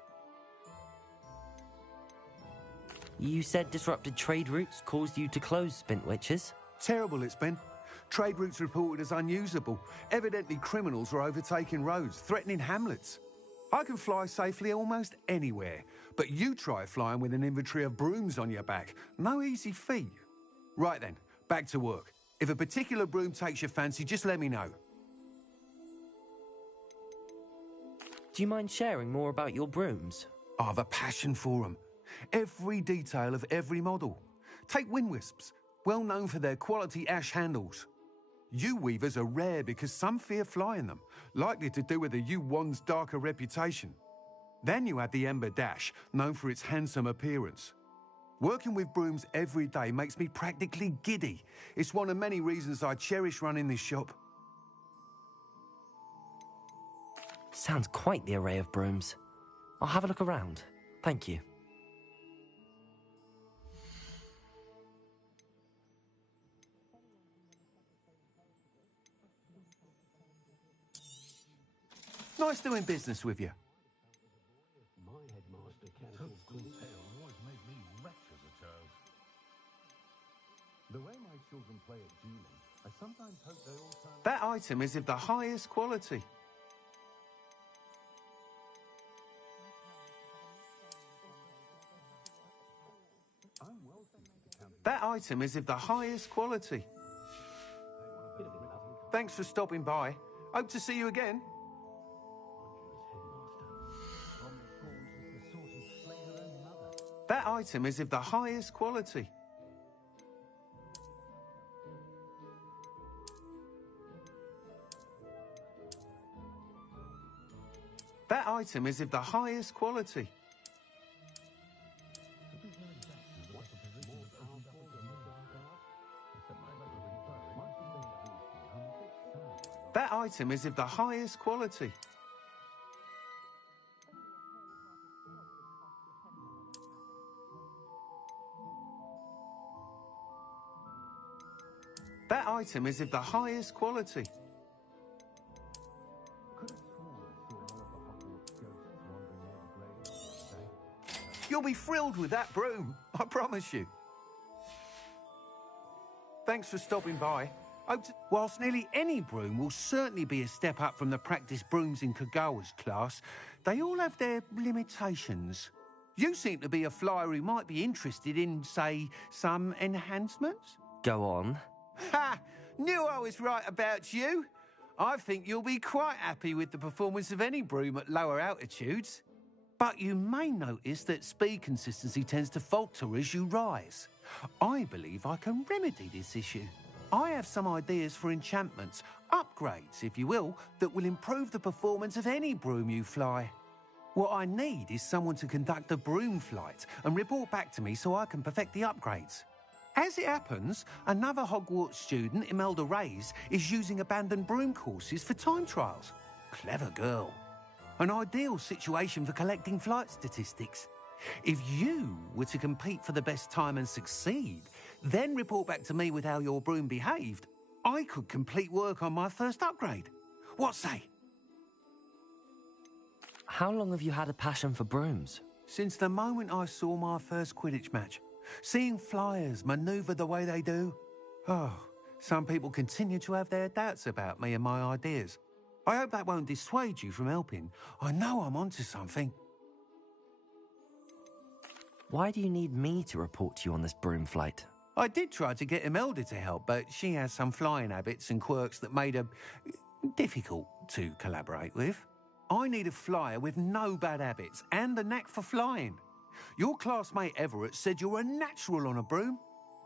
You said disrupted trade routes caused you to close Spintwitches? Terrible it's been. Trade routes reported as unusable. Evidently criminals are overtaking roads, threatening hamlets. I can fly safely almost anywhere, but you try flying with an inventory of brooms on your back. No easy feat. Right then, back to work. If a particular broom takes your fancy, just let me know. Do you mind sharing more about your brooms? I've a passion for them. Every detail of every model. Take Wind Wisps, well known for their quality ash handles. U-weavers are rare because some fear flying them, likely to do with the U-wand's darker reputation. Then you have the Ember Dash, known for its handsome appearance. Working with brooms every day makes me practically giddy. It's one of many reasons I cherish running this shop. Sounds quite the array of brooms. I'll have a look around. Thank you. Nice doing business with you. The way my children play at dueling, I sometimes hope they all turn... That item is of the highest quality. That item is of the highest quality. Thanks for stopping by. Hope to see you again. That item is of the highest quality. That item is of the highest quality. That item is of the highest quality. That item is of the highest quality. You'll be thrilled with that broom, I promise you. Thanks for stopping by. Whilst nearly any broom will certainly be a step up from the practice brooms in Kagawa's class, they all have their limitations. You seem to be a flyer who might be interested in, say, some enhancements? Go on. Ha! Knew I was right about you. I think you'll be quite happy with the performance of any broom at lower altitudes. But you may notice that speed consistency tends to falter as you rise. I believe I can remedy this issue. I have some ideas for enchantments, upgrades, if you will, that will improve the performance of any broom you fly. What I need is someone to conduct a broom flight and report back to me so I can perfect the upgrades. As it happens, another Hogwarts student, Imelda Reyes, is using abandoned broom courses for time trials. Clever girl. An ideal situation for collecting flight statistics. If you were to compete for the best time and succeed, then report back to me with how your broom behaved, I could complete work on my first upgrade. What say? How long have you had a passion for brooms? Since the moment I saw my first Quidditch match. Seeing flyers manoeuvre the way they do. Oh, some people continue to have their doubts about me and my ideas. I hope that won't dissuade you from helping. I know I'm onto something. Why do you need me to report to you on this broom flight? I did try to get Imelda to help, but she has some flying habits and quirks that made her difficult to collaborate with. I need a flyer with no bad habits and a knack for flying. Your classmate Everett said you're a natural on a broom.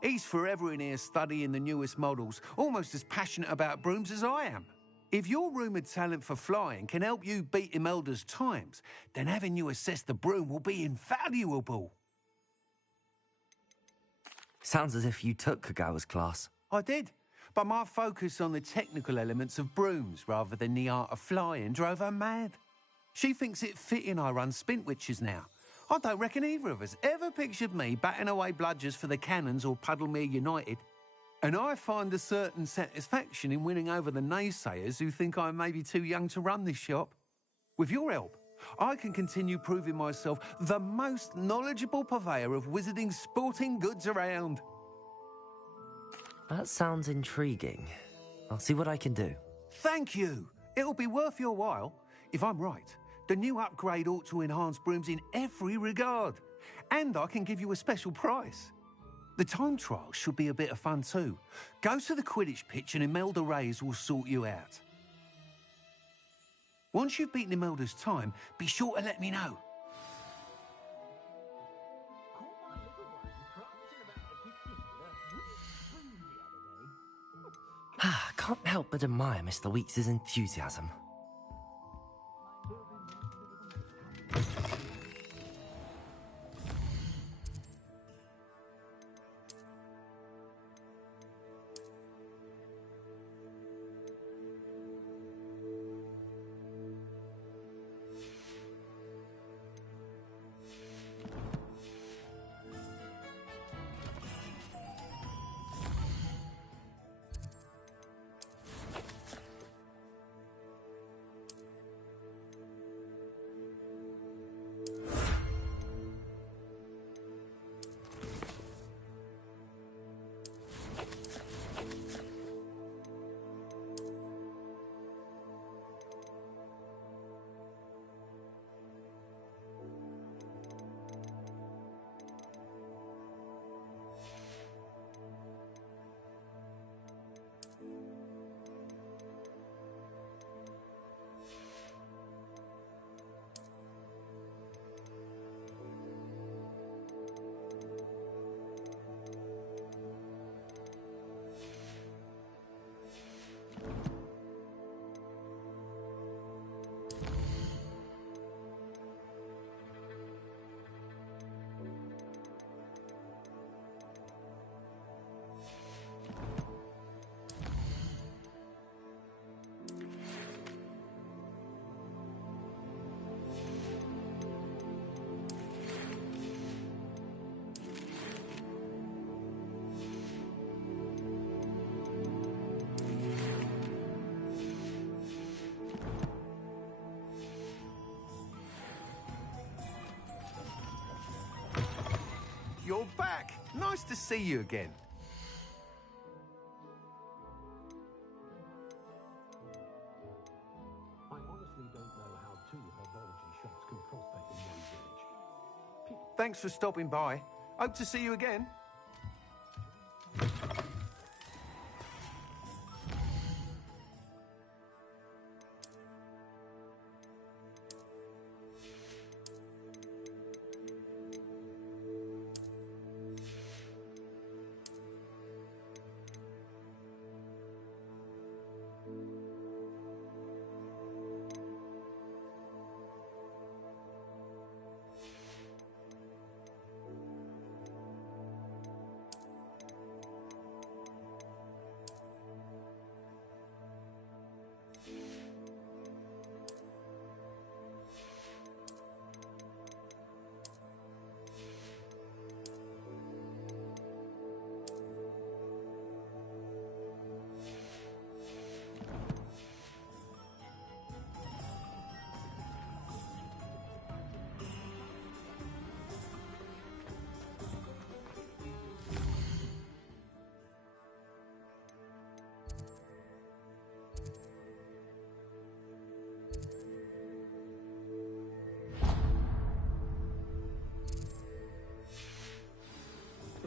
He's forever in here studying the newest models, almost as passionate about brooms as I am. If your rumoured talent for flying can help you beat Imelda's times, then having you assess the broom will be invaluable. Sounds as if you took Kagawa's class. I did, but my focus on the technical elements of brooms rather than the art of flying drove her mad. She thinks it fitting I run Spintwitches now. I don't reckon either of us ever pictured me batting away bludgers for the Cannons or Puddlemere United. And I find a certain satisfaction in winning over the naysayers who think I may be too young to run this shop. With your help, I can continue proving myself the most knowledgeable purveyor of wizarding sporting goods around. That sounds intriguing. I'll see what I can do. Thank you. It'll be worth your while. If I'm right, the new upgrade ought to enhance brooms in every regard. And I can give you a special price. The time trial should be a bit of fun too. Go to the Quidditch pitch and Imelda Reyes will sort you out. Once you've beaten Imelda's time, be sure to let me know. Can't help but admire Mr. Weeks' enthusiasm. You're back. Nice to see you again. I honestly don't know how two herbology shops can prosper in one village. Thanks for stopping by. Hope to see you again.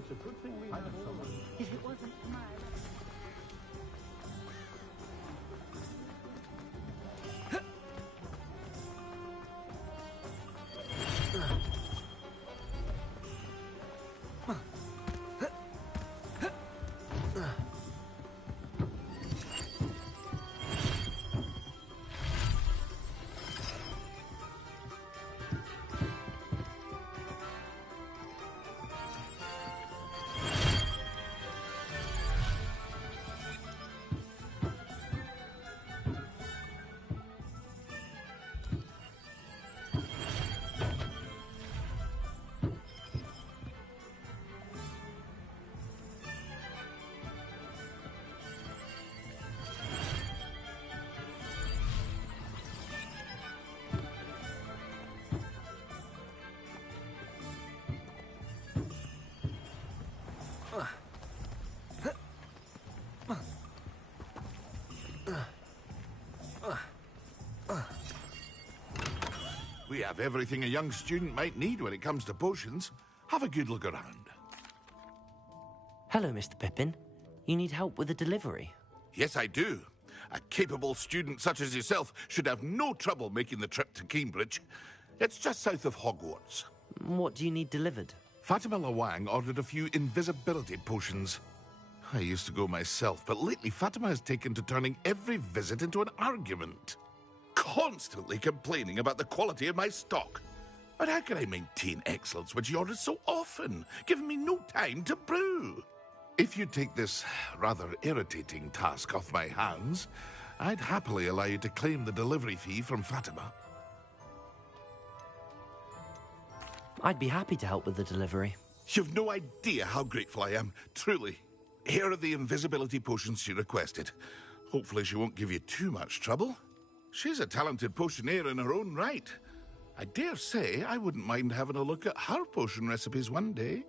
It's a good thing we have someone. If it wasn't for my... We have everything a young student might need when it comes to potions. Have a good look around. Hello, Mr. Pippin. You need help with a delivery? Yes, I do. A capable student such as yourself should have no trouble making the trip to Cambridge. It's just south of Hogwarts. What do you need delivered? Fatima Lawang ordered a few invisibility potions. I used to go myself, but lately Fatima has taken to turning every visit into an argument. Constantly complaining about the quality of my stock. But how can I maintain excellence when she orders so often, giving me no time to brew? If you take this rather irritating task off my hands, I'd happily allow you to claim the delivery fee from Fatima. I'd be happy to help with the delivery. You've no idea how grateful I am, truly. Here are the invisibility potions she requested. Hopefully she won't give you too much trouble. She's a talented potioneer in her own right. I dare say I wouldn't mind having a look at her potion recipes one day.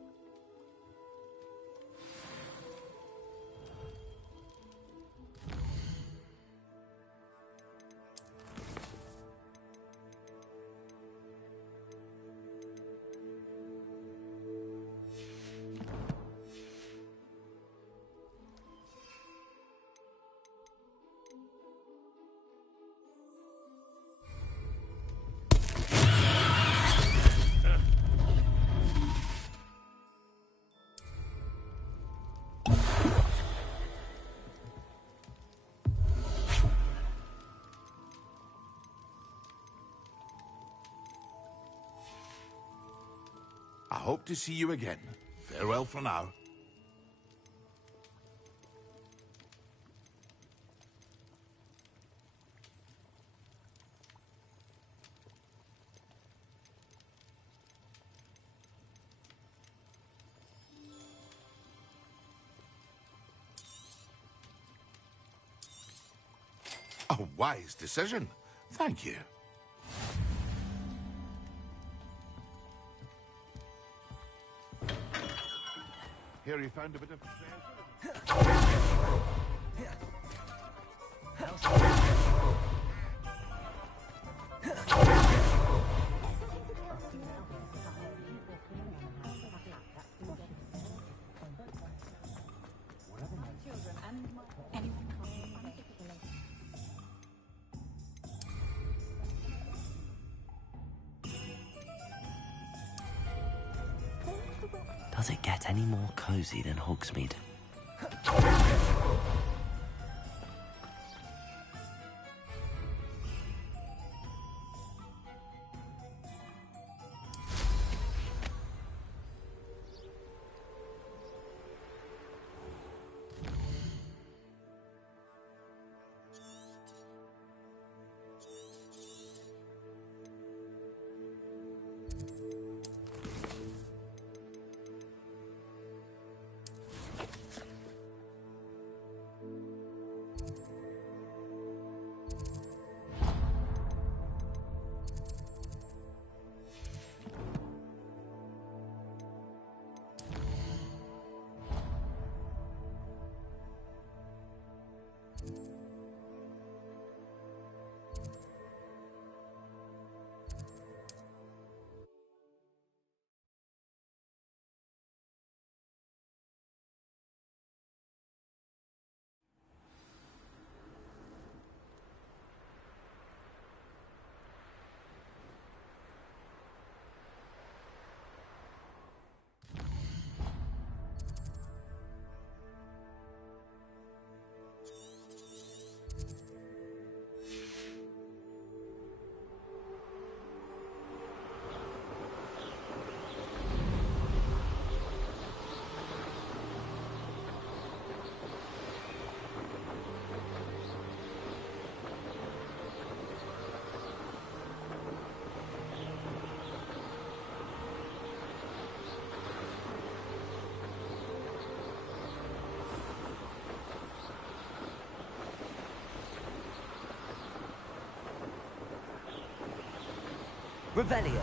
I hope to see you again. Farewell for now. A wise decision. Thank you. Here you found a bit of treasure. Does it get any more cozy than Hogsmeade? Revelio.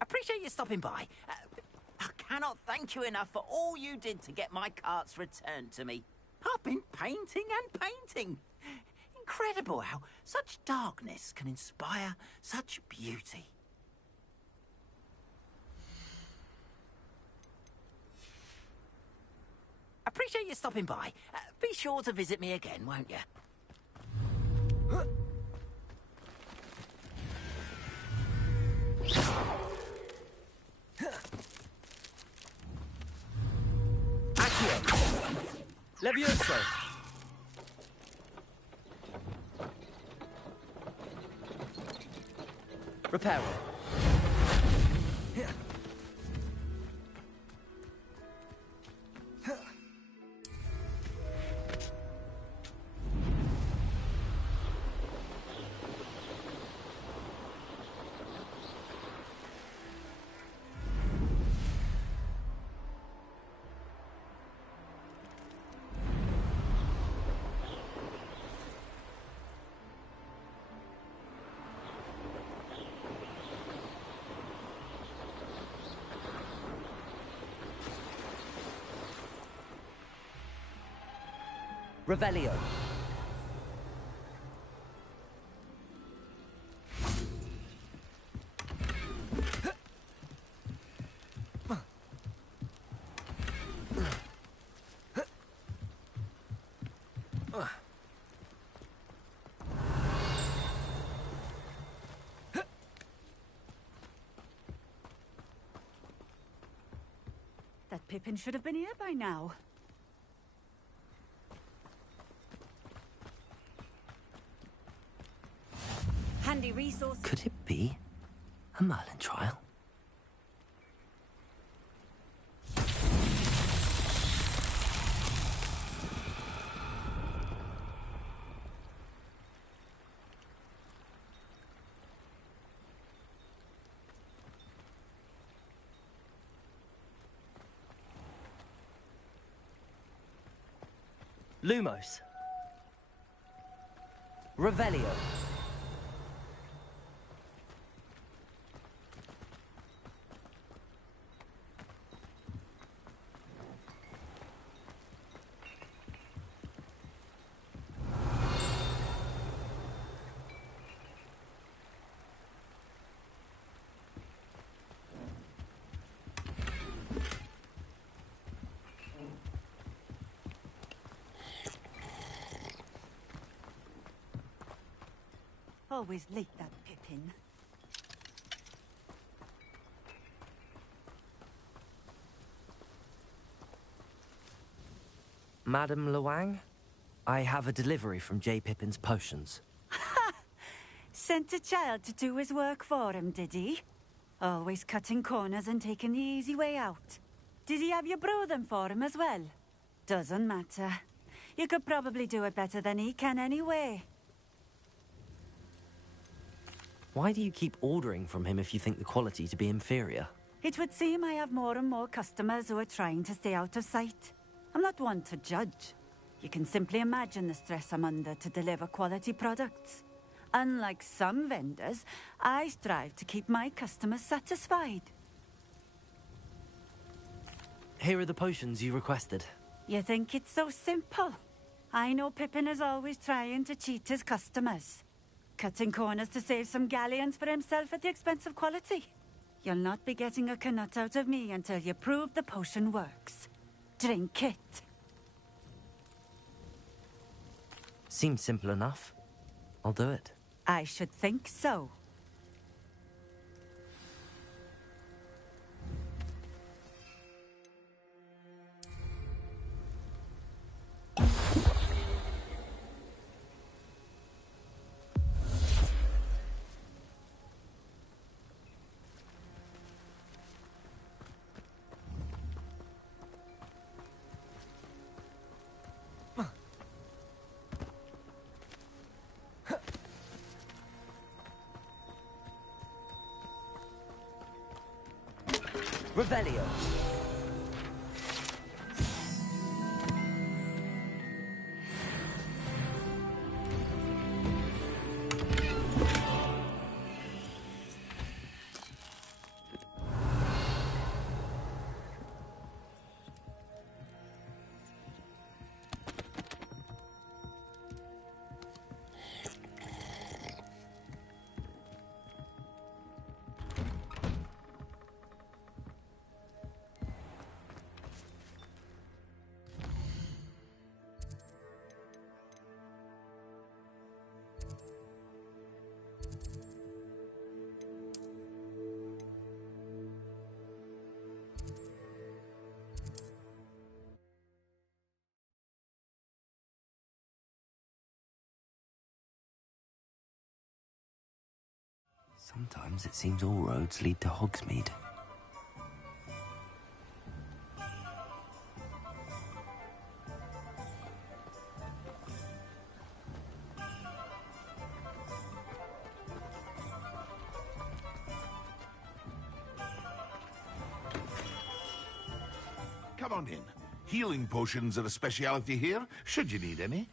Appreciate you stopping by. I cannot thank you enough for all you did to get my carts returned to me. I've been painting and painting. Incredible how such darkness can inspire such beauty. Appreciate you stopping by. Be sure to visit me again, won't you? Levioso. Reparo. Revelio. That Pippin should have been here by now. Handy resource. Could it be a Merlin trial? Lumos. Revelio. Always late, that Pippin. Madame Luang, I have a delivery from J. Pippin's potions. Ha! Sent a child to do his work for him, did he? Always cutting corners and taking the easy way out. Did he have you brew them for him as well? Doesn't matter. You could probably do it better than he can anyway. Why do you keep ordering from him if you think the quality to be inferior? It would seem I have more and more customers who are trying to stay out of sight. I'm not one to judge. You can simply imagine the stress I'm under to deliver quality products. Unlike some vendors, I strive to keep my customers satisfied. Here are the potions you requested. You think it's so simple? I know Pippin is always trying to cheat his customers. Cutting corners to save some galleons for himself at the expense of quality. You'll not be getting a canut out of me until you prove the potion works. Drink it. Seems simple enough. I'll do it. I should think so. Revelio. Sometimes it seems all roads lead to Hogsmeade. Come on in. Healing potions are a speciality here, should you need any.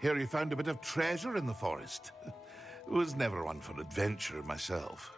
Hear you found a bit of treasure in the forest. Was never one for adventure myself.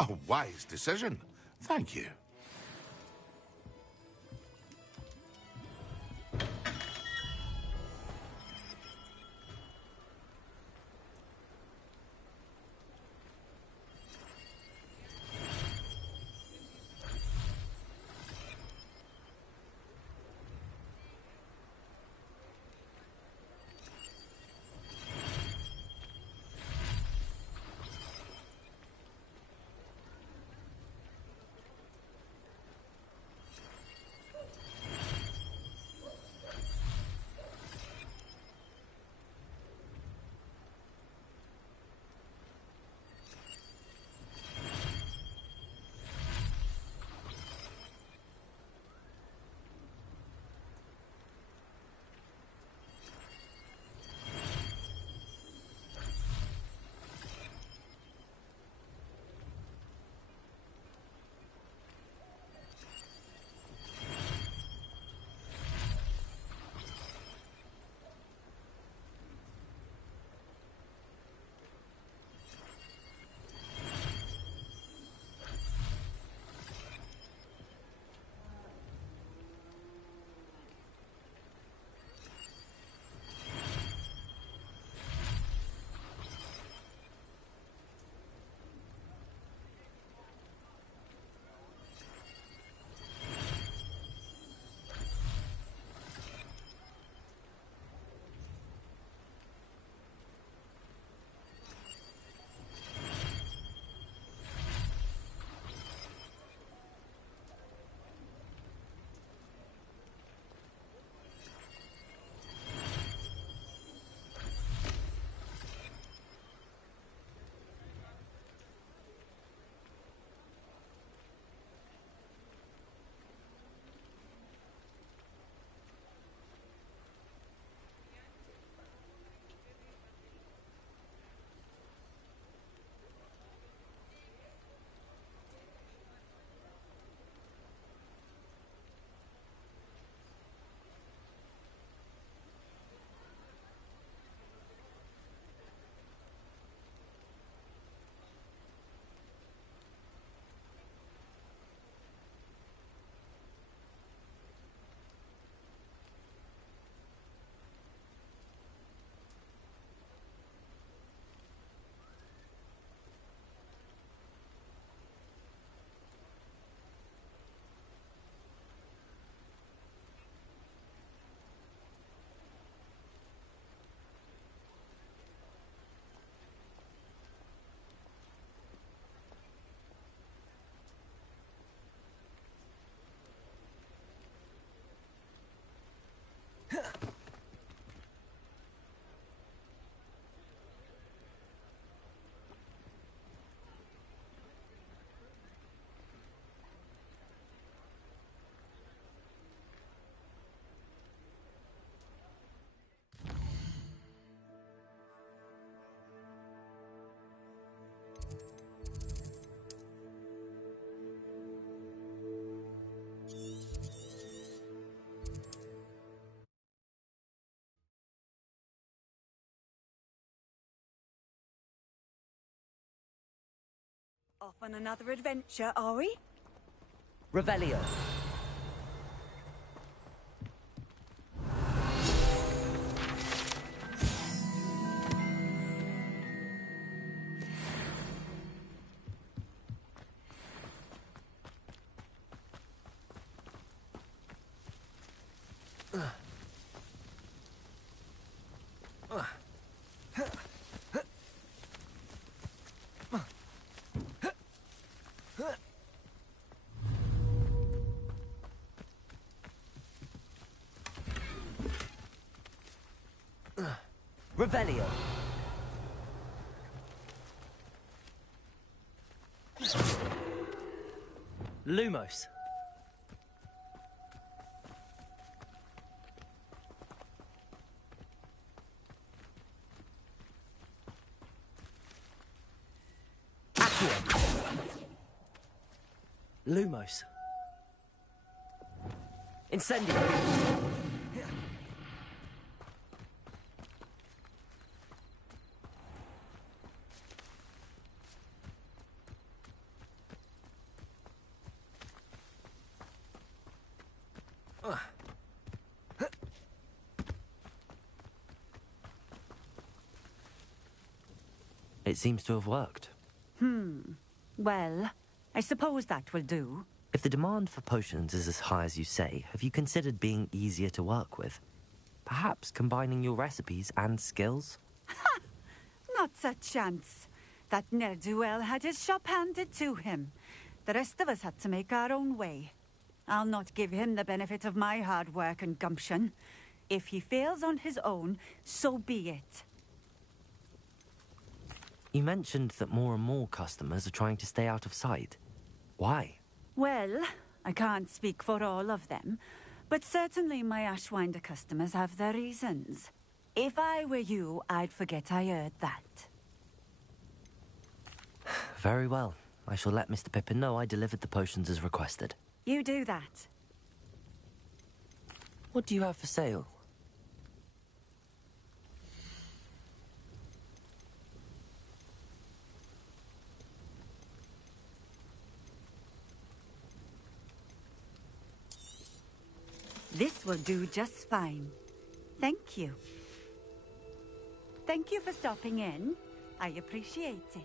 A wise decision. Thank you. Off on another adventure, are we? Revelio. Revelio. Lumos. Accio. Lumos. Incendio. It seems to have worked. Well, I suppose that will do. If the demand for potions is as high as you say, have you considered being easier to work with? Perhaps combining your recipes and skills? Not a chance. That ne'er-do-well had his shop handed to him. The rest of us had to make our own way. I'll not give him the benefit of my hard work and gumption. If he fails on his own, so be it. You mentioned that more and more customers are trying to stay out of sight. Why? Well, I can't speak for all of them, but certainly my Ashwinder customers have their reasons. If I were you, I'd forget I heard that. Very well. I shall let Mr. Pippin know I delivered the potions as requested. You do that. What do you have for sale? This will do just fine. Thank you. Thank you for stopping in. I appreciate it.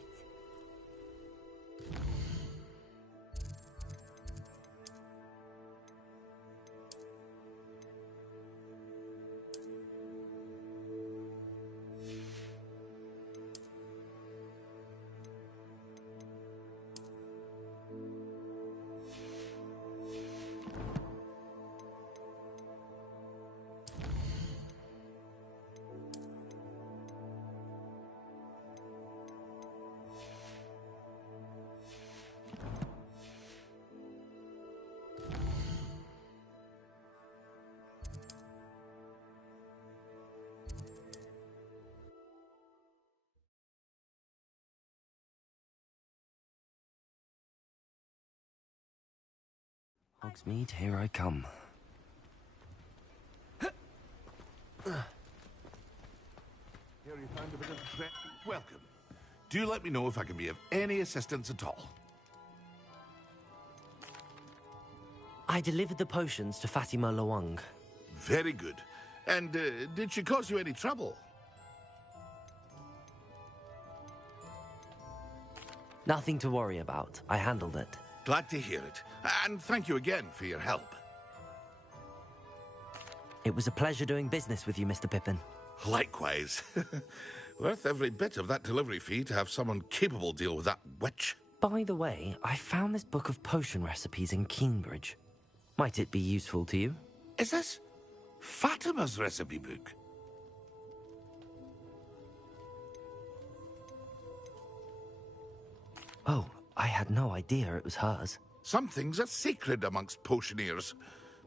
Hogsmeade, here I come. Here you found a bit of welcome. Do let me know if I can be of any assistance at all. I delivered the potions to Fatima Lawang. Very good. And did she cause you any trouble? Nothing to worry about. I handled it. Glad to hear it. And thank you again for your help. It was a pleasure doing business with you, Mr. Pippin. Likewise. Worth every bit of that delivery fee to have someone capable deal with that witch. By the way, I found this book of potion recipes in Cambridge. Might it be useful to you? Is this Fatima's recipe book? Oh, I had no idea it was hers. Some things are sacred amongst potioneers.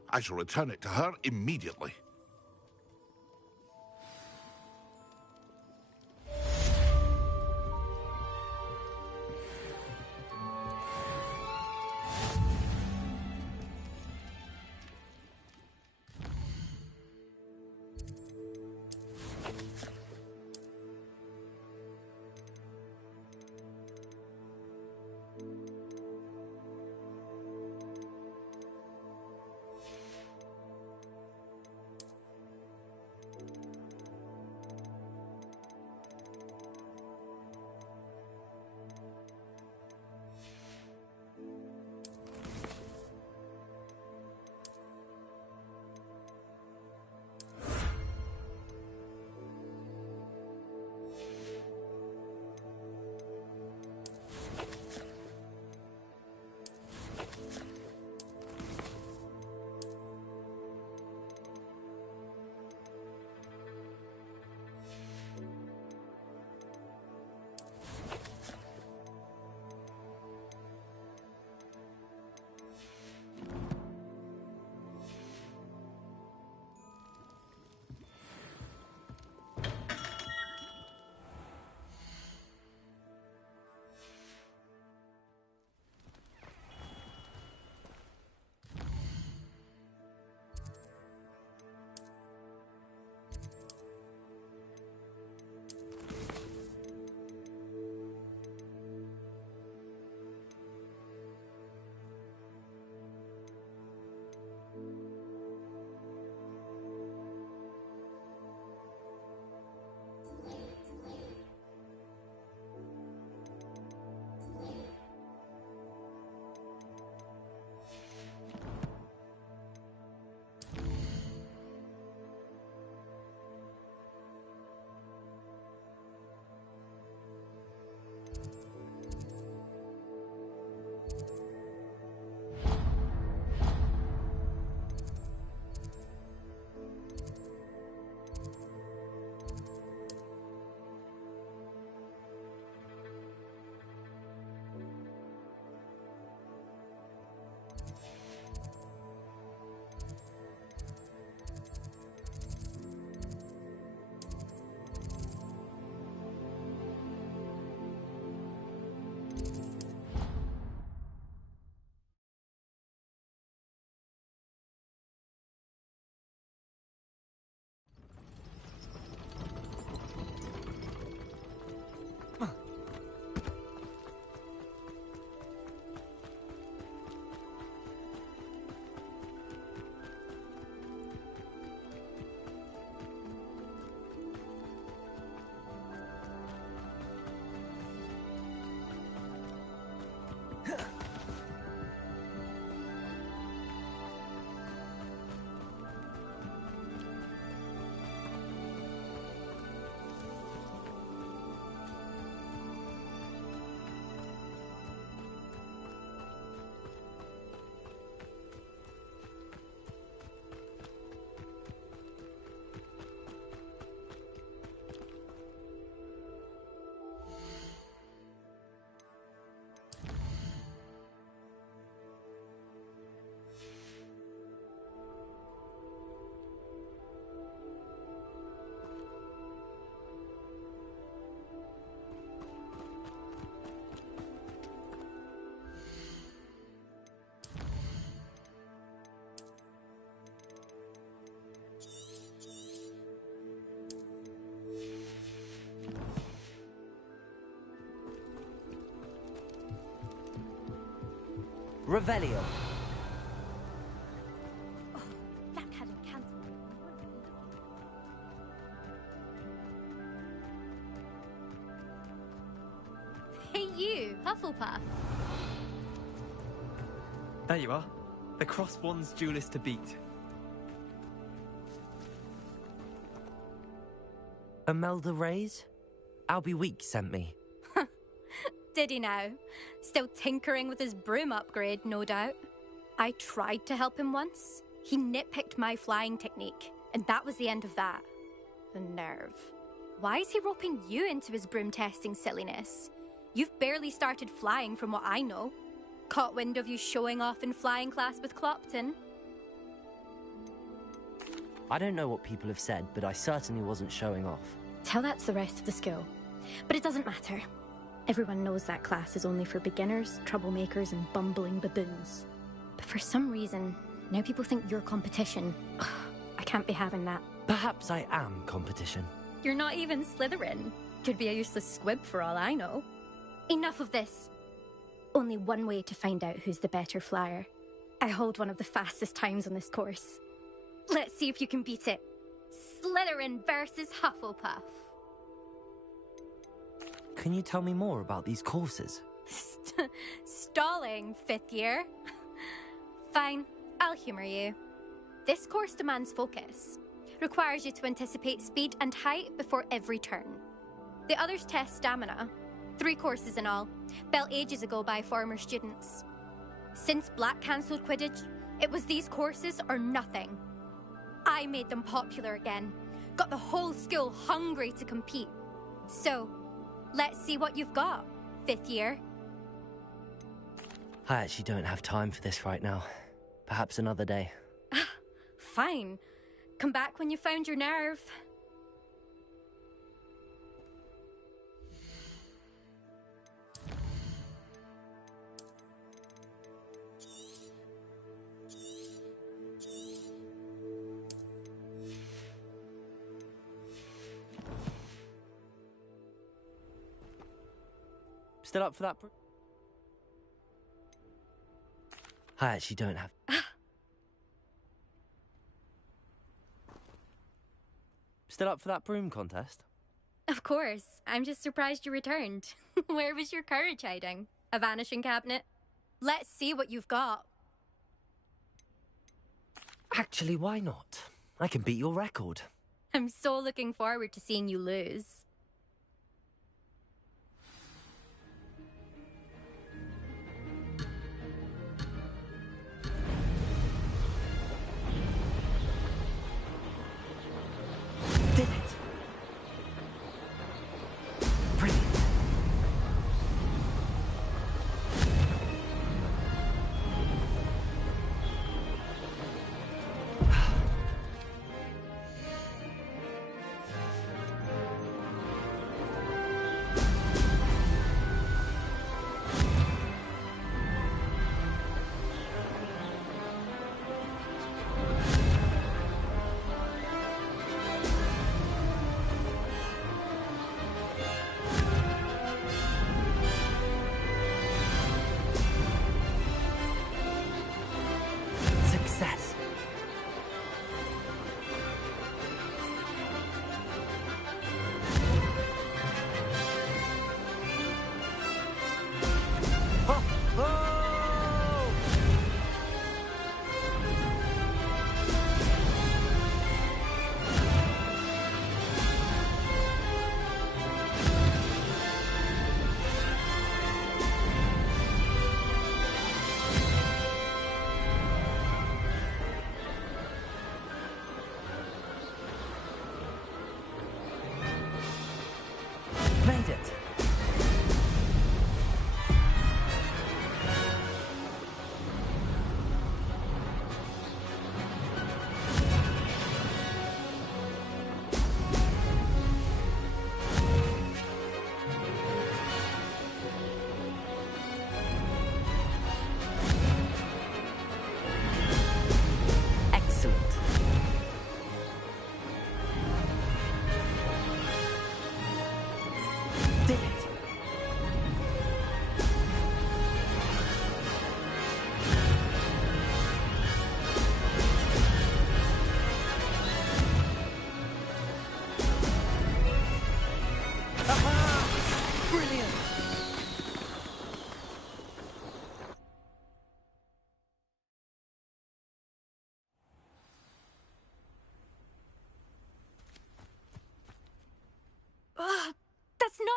I shall return it to her immediately. Revelio. Oh, that hadn't cancelled. Hey you, Hufflepuff. There you are. The Crossed Wands duelist to beat. Imelda Reyes? Albie Week sent me. Did he now? Still tinkering with his broom upgrade, no doubt. I tried to help him once. He nitpicked my flying technique, and that was the end of that. The nerve. Why is he roping you into his broom testing silliness? You've barely started flying from what I know. Caught wind of you showing off in flying class with Clopton. I don't know what people have said, but I certainly wasn't showing off. Tell that to the rest of the school. But it doesn't matter. Everyone knows that class is only for beginners, troublemakers, and bumbling baboons. But for some reason, now people think you're competition. Ugh, I can't be having that. Perhaps I am competition. You're not even Slytherin. Could be a useless squib for all I know. Enough of this. Only one way to find out who's the better flyer. I hold one of the fastest times on this course. Let's see if you can beat it. Slytherin versus Hufflepuff. Can you tell me more about these courses? Stalling, 5th year. Fine, I'll humor you. This course demands focus. Requires you to anticipate speed and height before every turn. The others test stamina. 3 courses in all, built ages ago by former students. Since Black cancelled Quidditch, it was these courses or nothing. I made them popular again. Got the whole school hungry to compete. So, let's see what you've got, 5th year. I actually don't have time for this right now. Perhaps another day. Fine. Come back when you found your nerve. Still up for that? I actually don't have... Still up for that broom contest? Of course. I'm just surprised you returned. Where was your courage hiding? A vanishing cabinet? Let's see what you've got. Actually, why not? I can beat your record. I'm so looking forward to seeing you lose. Did it? Brilliant.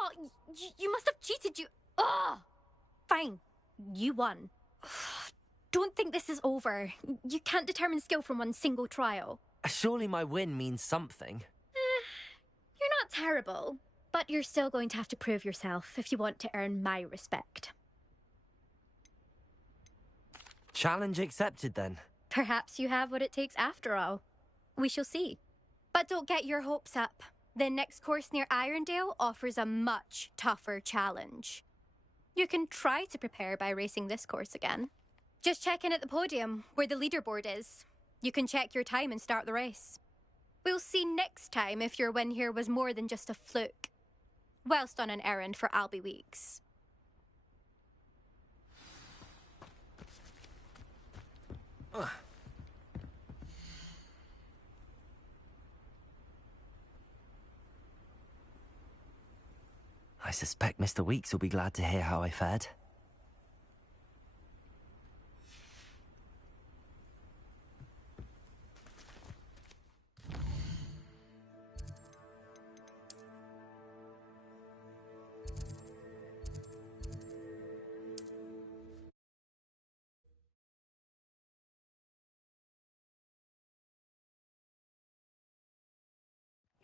Oh, you must have cheated, you... Oh! Fine. You won. Don't think this is over. You can't determine skill from one single trial. Surely my win means something. You're not terrible, but you're still going to have to prove yourself if you want to earn my respect. Challenge accepted, then. Perhaps you have what it takes after all. We shall see. But don't get your hopes up. The next course near Irondale offers a much tougher challenge. You can try to prepare by racing this course again. Just check in at the podium, where the leaderboard is. You can check your time and start the race. We'll see next time if your win here was more than just a fluke. Whilst on an errand for Albie Weeks. I suspect Mr. Weeks will be glad to hear how I fared.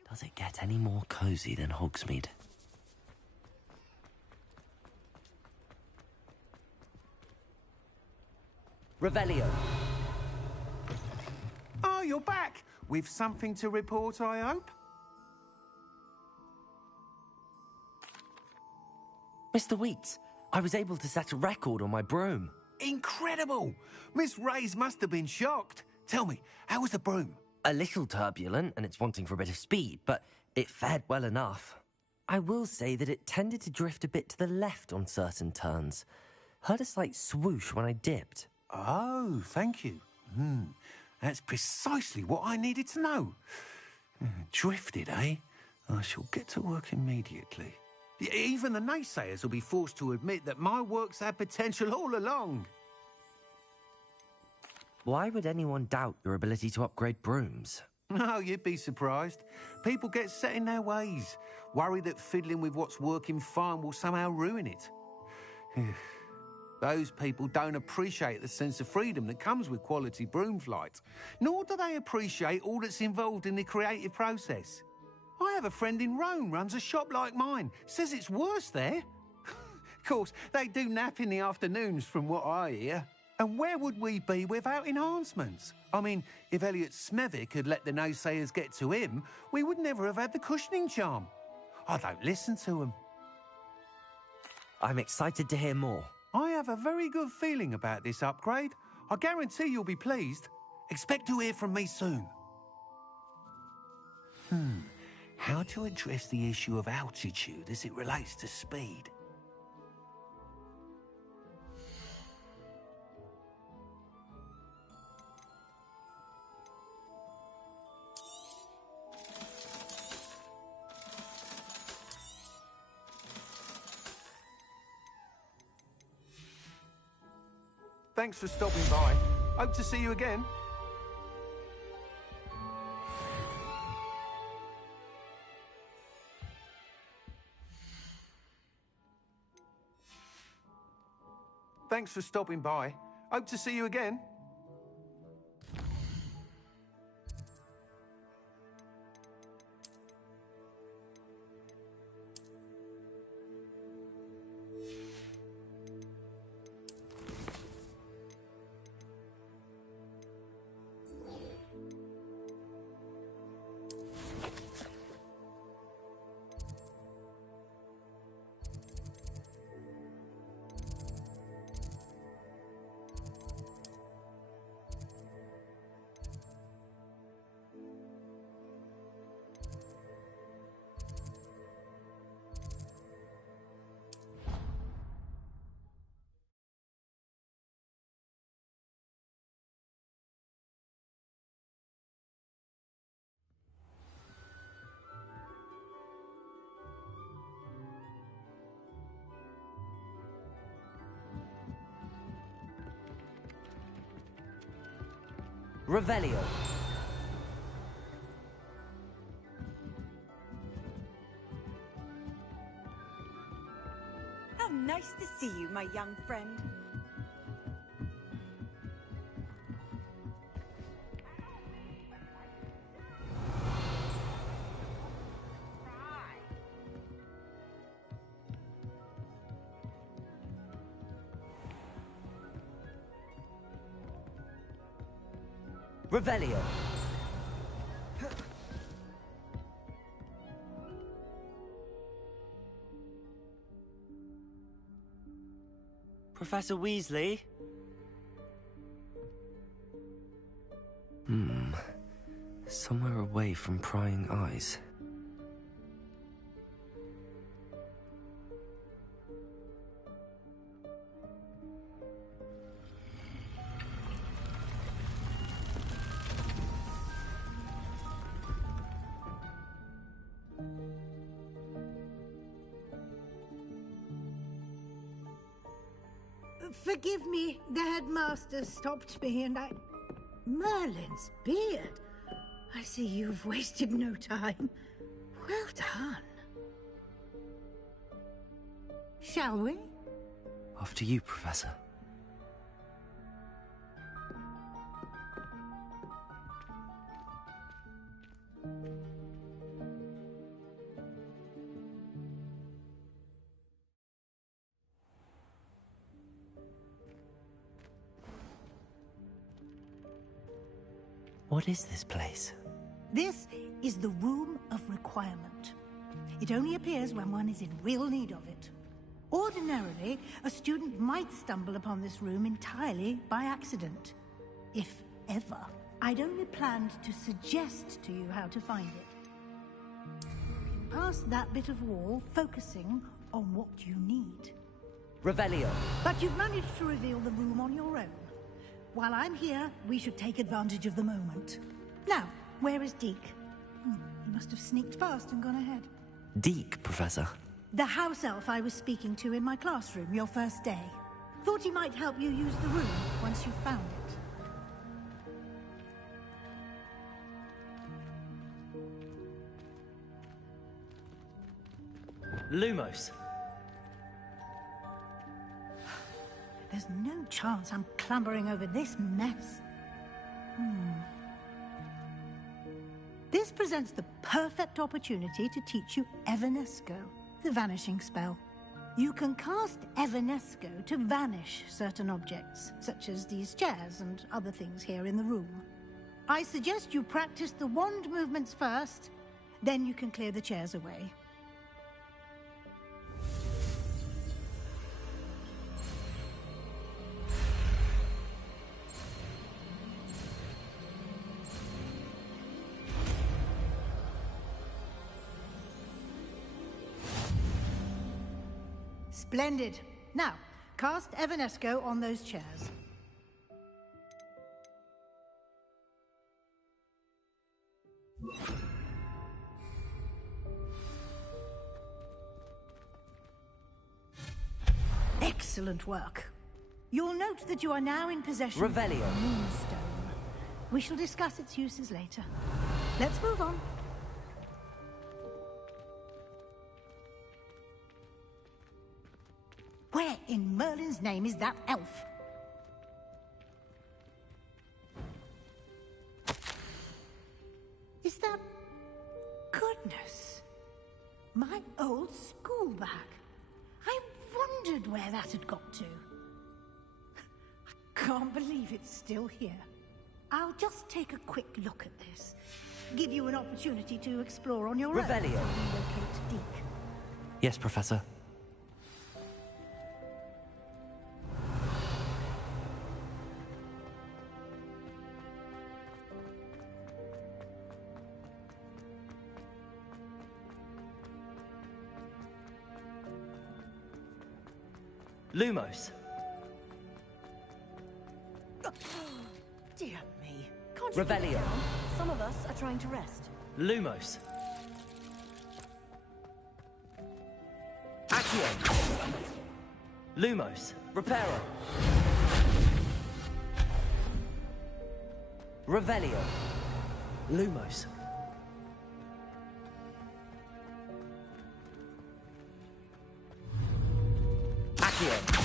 Does it get any more cozy than Hogsmeade? Revelio. Oh, you're back! With something to report, I hope? Mr. Weeks, I was able to set a record on my broom. Incredible! Miss Reyes must have been shocked. Tell me, how was the broom? A little turbulent, and it's wanting for a bit of speed, but it fared well enough. I will say that it tended to drift a bit to the left on certain turns. Heard a slight swoosh when I dipped. Oh, thank you. That's precisely what I needed to know. Drifted, eh? I shall get to work immediately. Even the naysayers will be forced to admit that my work's had potential all along. Why would anyone doubt your ability to upgrade brooms? Oh, you'd be surprised. People get set in their ways, worry that fiddling with what's working fine will somehow ruin it. Those people don't appreciate the sense of freedom that comes with quality broom flight, nor do they appreciate all that's involved in the creative process. I have a friend in Rome runs a shop like mine, says it's worse there. Of course, they do nap in the afternoons from what I hear. And where would we be without enhancements? I mean, if Elliot Smethwick had let the naysayers get to him, we would never have had the cushioning charm. I don't listen to them. I'm excited to hear more. I have a very good feeling about this upgrade. I guarantee you'll be pleased. Expect to hear from me soon. How to address the issue of altitude as it relates to speed? Thanks for stopping by. Hope to see you again. Thanks for stopping by. Hope to see you again. Revelio. see you, my young friend. Revelio. Professor Weasley? Somewhere away from prying eyes. Forgive me, the headmaster stopped me and I... Merlin's beard. I see you've wasted no time. Well done. Shall we? After you, Professor. What is this place? This is the Room of Requirement. It only appears when one is in real need of it. Ordinarily, a student might stumble upon this room entirely by accident. If ever. I'd only planned to suggest to you how to find it. Past that bit of wall, focusing on what you need. Revelio. But you've managed to reveal the room on your own. While I'm here, we should take advantage of the moment. Now, where is Deke? He must have sneaked past and gone ahead. Deke, Professor. The house elf I was speaking to in my classroom your first day. Thought he might help you use the room once you found it. Lumos. There's no chance I'm clambering over this mess. This presents the perfect opportunity to teach you Evanesco, the vanishing spell. You can cast Evanesco to vanish certain objects, such as these chairs and other things here in the room. I suggest you practice the wand movements first, then you can clear the chairs away. Splendid. Now, cast Evanesco on those chairs. Excellent work. You'll note that you are now in possession of the Moonstone. We shall discuss its uses later. Let's move on. Where in Merlin's name is that elf? Is that... Goodness. My old school bag. I wondered where that had got to. I can't believe it's still here. I'll just take a quick look at this. Give you an opportunity to explore on your own. Revelio. Locate Deke. Yes, Professor. Lumos. Dear me. Can't you Revelio. get down? Some of us are trying to rest. Lumos. Accio. Lumos. Reparo. Revelio. Lumos. Accio.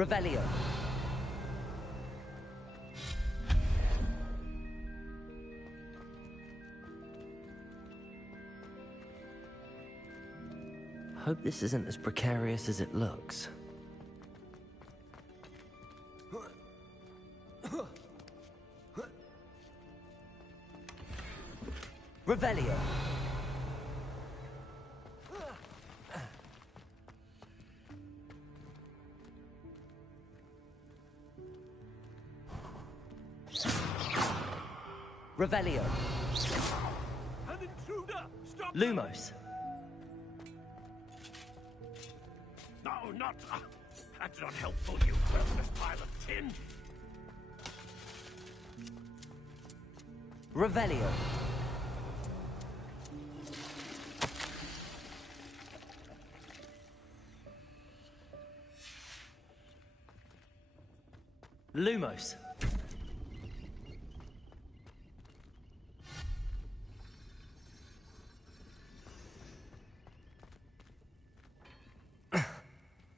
Revelio. Hope this isn't as precarious as it looks. Revelio. Revelio. An intruder! Stop! Lumos. No, not... that's not helpful, you worthless pile of tin! Revelio. Lumos.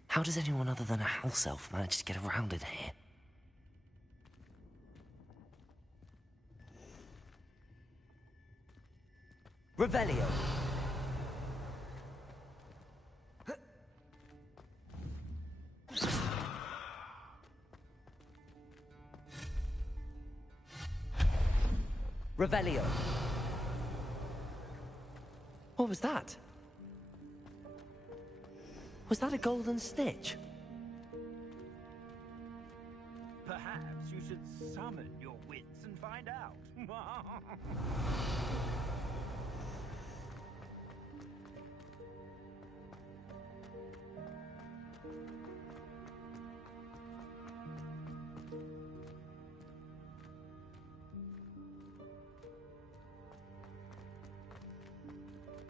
How does anyone other than a house elf manage to get around in here? Revelio. Revelio. What was that? Was that a golden snitch? Perhaps you should summon your wits and find out.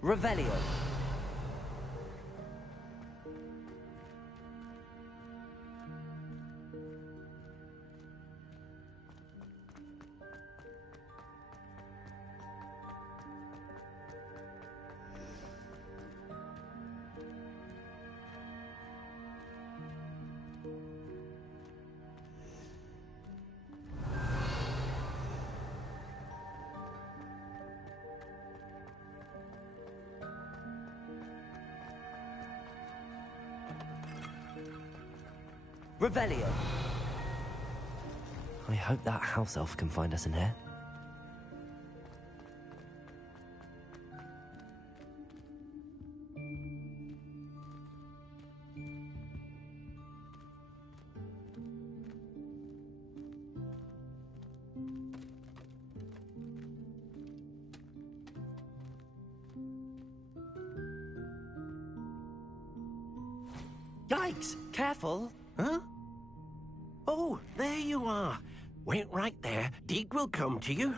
Revelio. Revelio. I hope that house elf can find us in here. Yikes! Careful! Huh? Oh, there you are. Wait right there. Deke will come to you.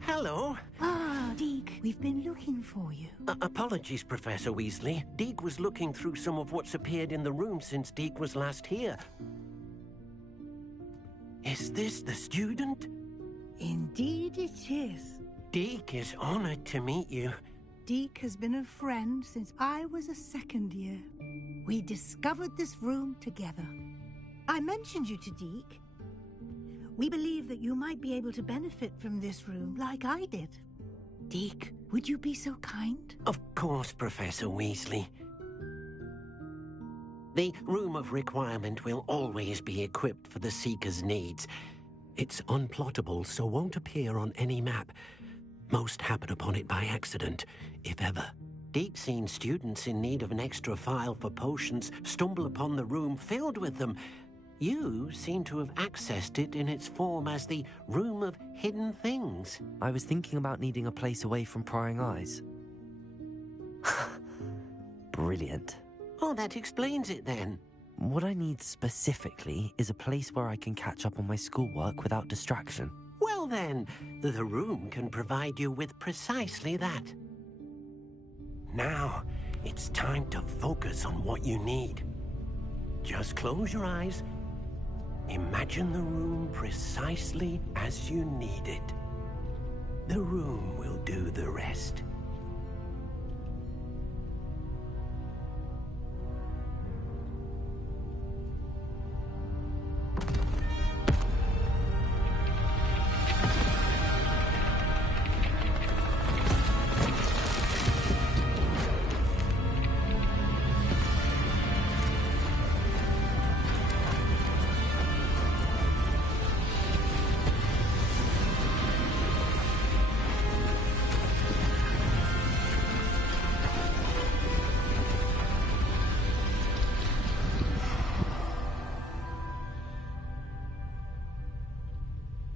Hello. Ah, Deke, we've been looking for you. Apologies, Professor Weasley. Deke was looking through some of what's appeared in the room since Deke was last here. Is this the student? Indeed it is. Deke is honored to meet you. Deke has been a friend since I was a second year. We discovered this room together. I mentioned you to Deke. We believe that you might be able to benefit from this room like I did. Deke, would you be so kind? Of course, Professor Weasley. The Room of Requirement will always be equipped for the Seeker's needs. It's unplottable, so won't appear on any map. Most happen upon it by accident, if ever. Deke's seen students in need of an extra file for potions stumble upon the room filled with them. You seem to have accessed it in its form as the Room of Hidden Things. I was thinking about needing a place away from prying eyes. Brilliant. Oh, that explains it then. What I need specifically is a place where I can catch up on my schoolwork without distraction. Well then, the room can provide you with precisely that. Now, it's time to focus on what you need. Just close your eyes. Imagine the room precisely as you need it. The room will do the rest.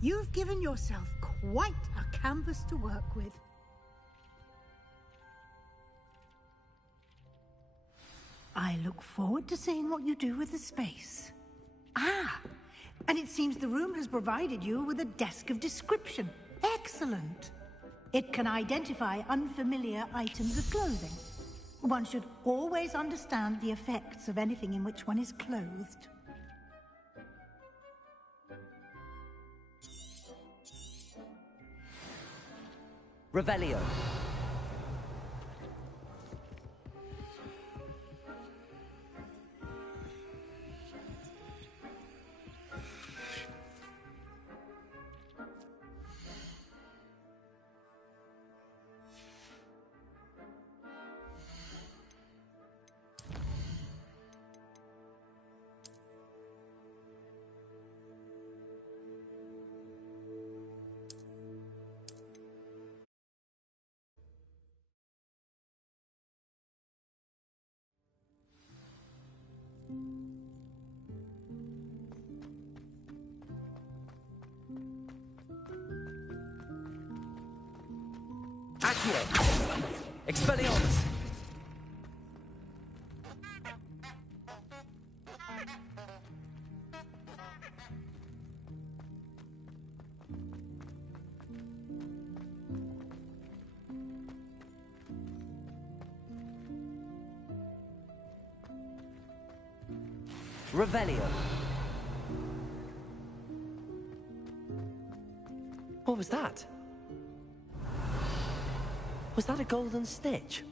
You've given yourself quite a canvas to work with. I look forward to seeing what you do with the space. Ah, and it seems the room has provided you with a desk of description. Excellent. It can identify unfamiliar items of clothing. One should always understand the effects of anything in which one is clothed. Revelio. Accio! Expelliarmus! Revelio. What was that? Was that a golden stitch?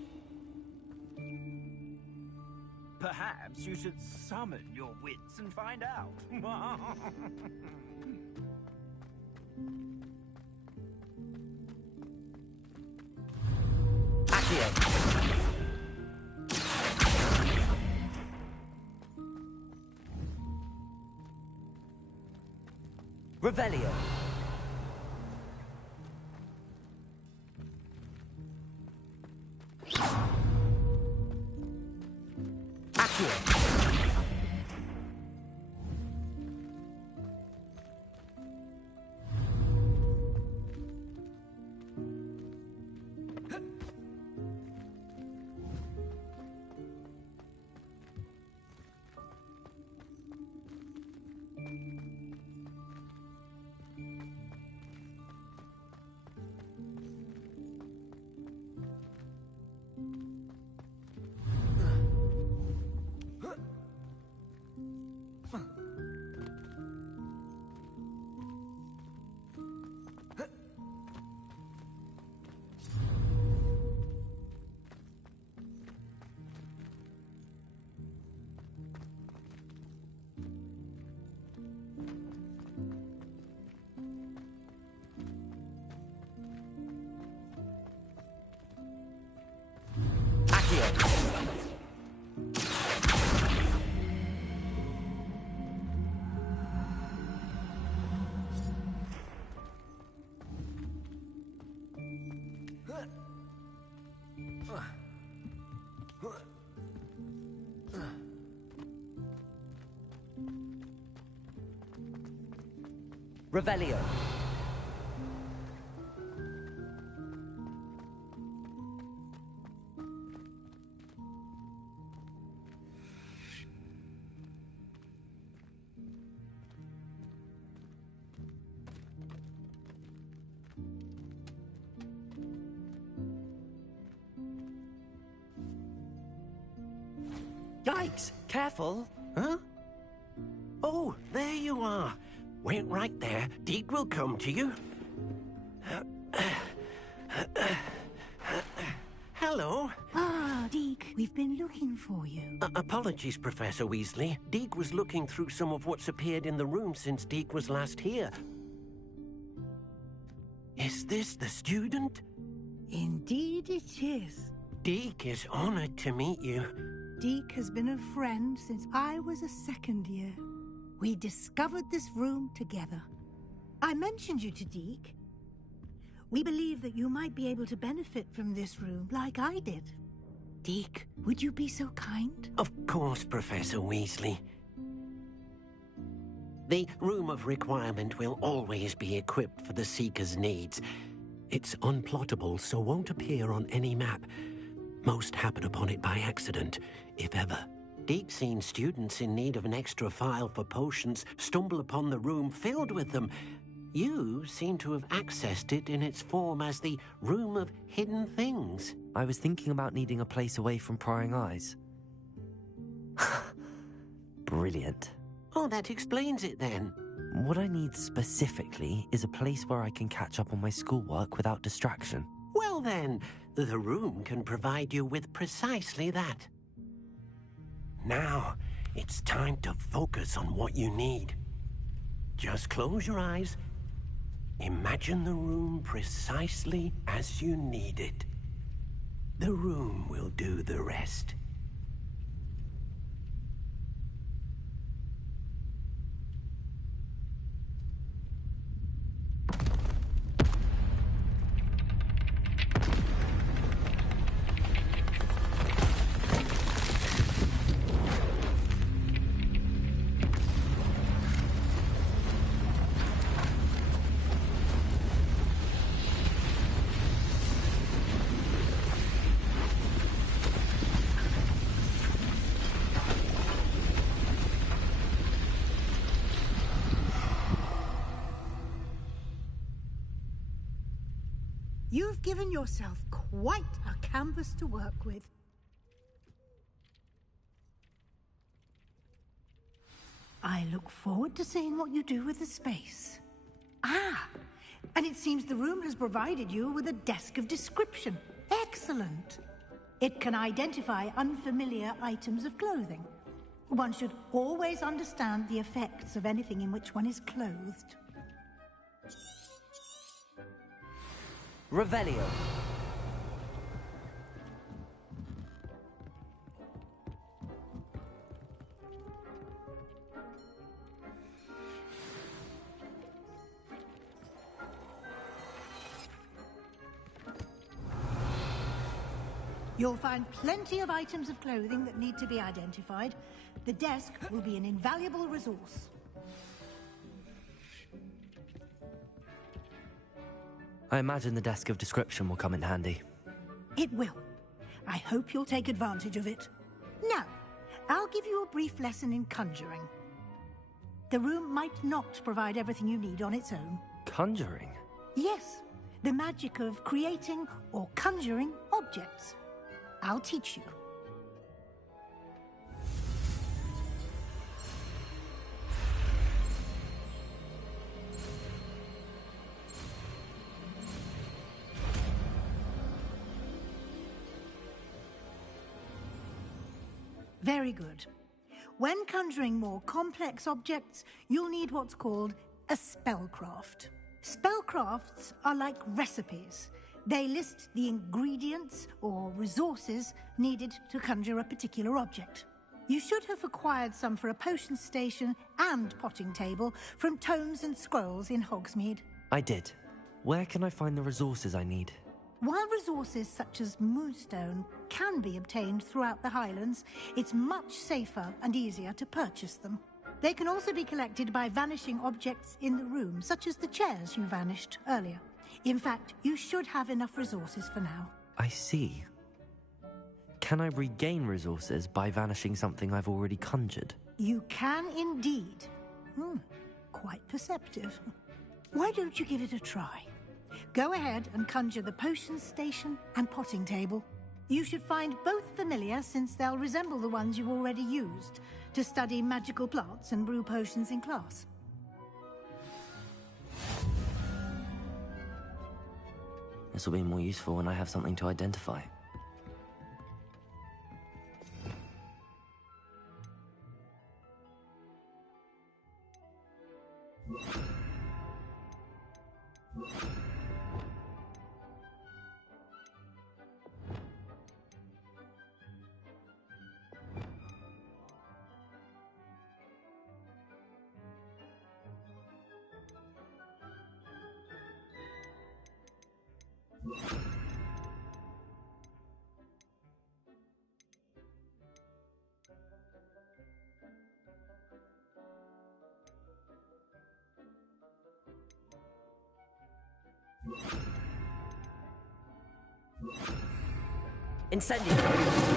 Perhaps you should summon your wits and find out. Accio. Revelio. Accio. Revelio. Yikes! Careful. Huh? Oh, there you are. Wait right there. Deke will come to you. Hello. Ah, Deke, we've been looking for you. Apologies, Professor Weasley. Deke was looking through some of what's appeared in the room since Deke was last here. Is this the student? Indeed it is. Deke is honored to meet you. Deke has been a friend since I was a second year. We discovered this room together. I mentioned you to Deke. We believe that you might be able to benefit from this room like I did. Deke, would you be so kind? Of course, Professor Weasley. The Room of Requirement will always be equipped for the Seeker's needs. It's unplottable, so won't appear on any map. Most happen upon it by accident, if ever. Deep-seen students in need of an extra file for potions stumble upon the room filled with them. You seem to have accessed it in its form as the Room of Hidden Things. I was thinking about needing a place away from prying eyes. Brilliant. Oh, that explains it then. What I need specifically is a place where I can catch up on my schoolwork without distraction. Well then, the room can provide you with precisely that. Now, it's time to focus on what you need. Just close your eyes. Imagine the room precisely as you need it. The room will do the rest. You've given yourself quite a canvas to work with. I look forward to seeing what you do with the space. Ah, and it seems the room has provided you with a desk of description. Excellent. It can identify unfamiliar items of clothing. One should always understand the effects of anything in which one is clothed. Revelio. You'll find plenty of items of clothing that need to be identified. The desk will be an invaluable resource. I imagine the desk of description will come in handy. It will. I hope you'll take advantage of it. Now, I'll give you a brief lesson in conjuring. The room might not provide everything you need on its own. Conjuring? Yes, the magic of creating or conjuring objects. I'll teach you. Very good. When conjuring more complex objects, you'll need what's called a spellcraft. Spellcrafts are like recipes. They list the ingredients or resources needed to conjure a particular object. You should have acquired some for a potion station and potting table from tomes and scrolls in Hogsmeade. I did. Where can I find the resources I need? While resources such as moonstone can be obtained throughout the Highlands, it's much safer and easier to purchase them. They can also be collected by vanishing objects in the room, such as the chairs you vanished earlier. In fact, you should have enough resources for now. I see. Can I regain resources by vanishing something I've already conjured? You can indeed. Quite perceptive. Why don't you give it a try? Go ahead and conjure the potion station and potting table. You should find both familiar, since they'll resemble the ones you've already used to study magical plants and brew potions in class. This will be more useful when I have something to identify. Incendio!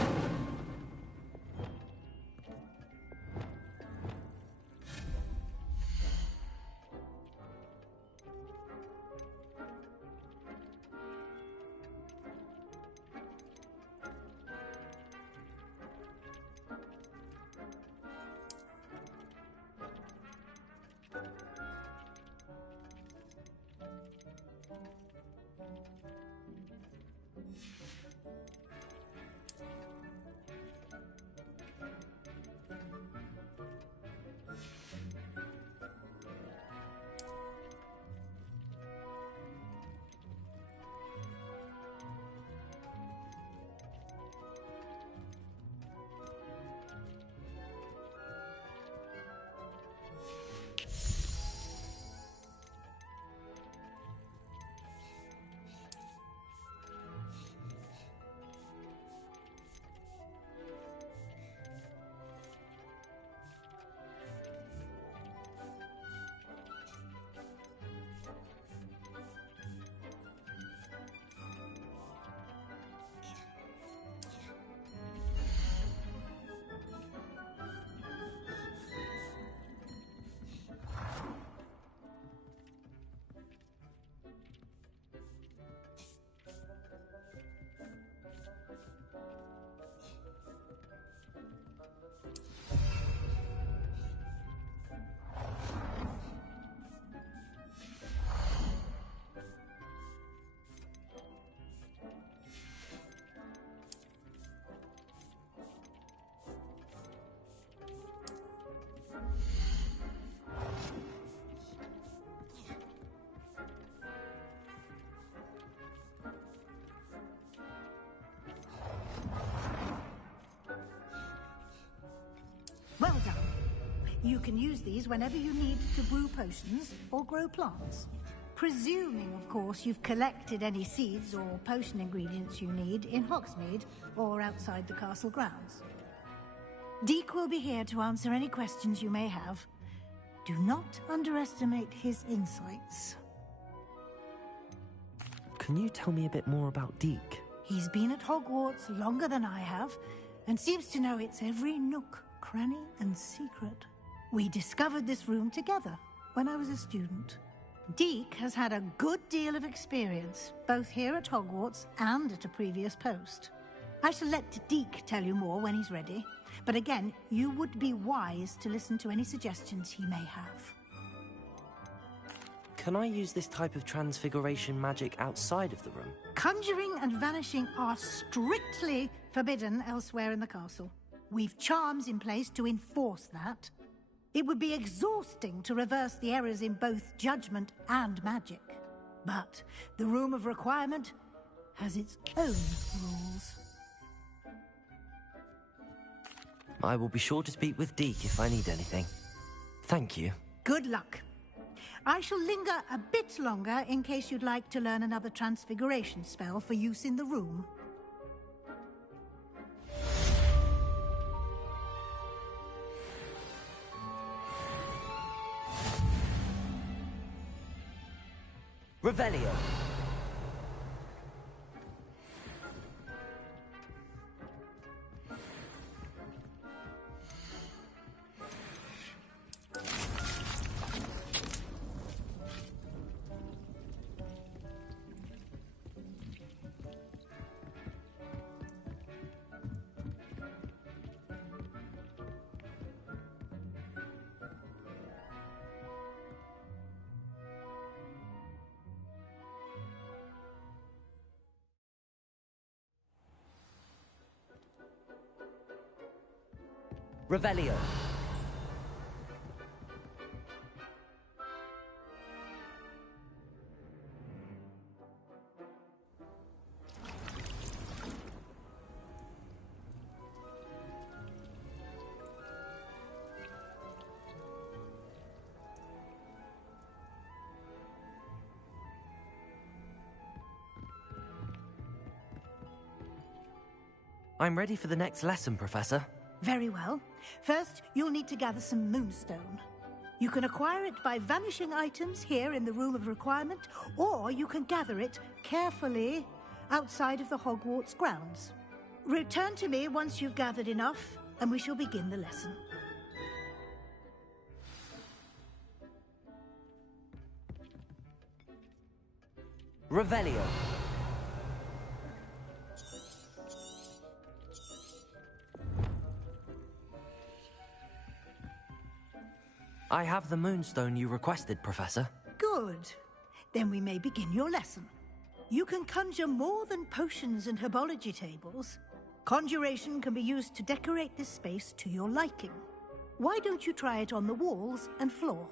Well done. You can use these whenever you need to brew potions or grow plants. Presuming, of course, you've collected any seeds or potion ingredients you need in Hogsmeade or outside the castle grounds. Deke will be here to answer any questions you may have. Do not underestimate his insights. Can you tell me a bit more about Deke? He's been at Hogwarts longer than I have, and seems to know its every nook, cranny, and secret. We discovered this room together when I was a student. Deke has had a good deal of experience, both here at Hogwarts and at a previous post. I shall let Deke tell you more when he's ready, but again, you would be wise to listen to any suggestions he may have. Can I use this type of transfiguration magic outside of the room? Conjuring and vanishing are strictly forbidden elsewhere in the castle. We've charms in place to enforce that. It would be exhausting to reverse the errors in both judgment and magic. But the Room of Requirement has its own rules. I will be sure to speak with Deke if I need anything. Thank you. Good luck. I shall linger a bit longer in case you'd like to learn another transfiguration spell for use in the room. Revelio. Revelio. I'm ready for the next lesson, Professor. Very well. First, you'll need to gather some moonstone. You can acquire it by vanishing items here in the Room of Requirement, or you can gather it carefully outside of the Hogwarts grounds. Return to me once you've gathered enough, and we shall begin the lesson. Revelio. I have the moonstone you requested, Professor. Good. Then we may begin your lesson. You can conjure more than potions and herbology tables. Conjuration can be used to decorate this space to your liking. Why don't you try it on the walls and floor?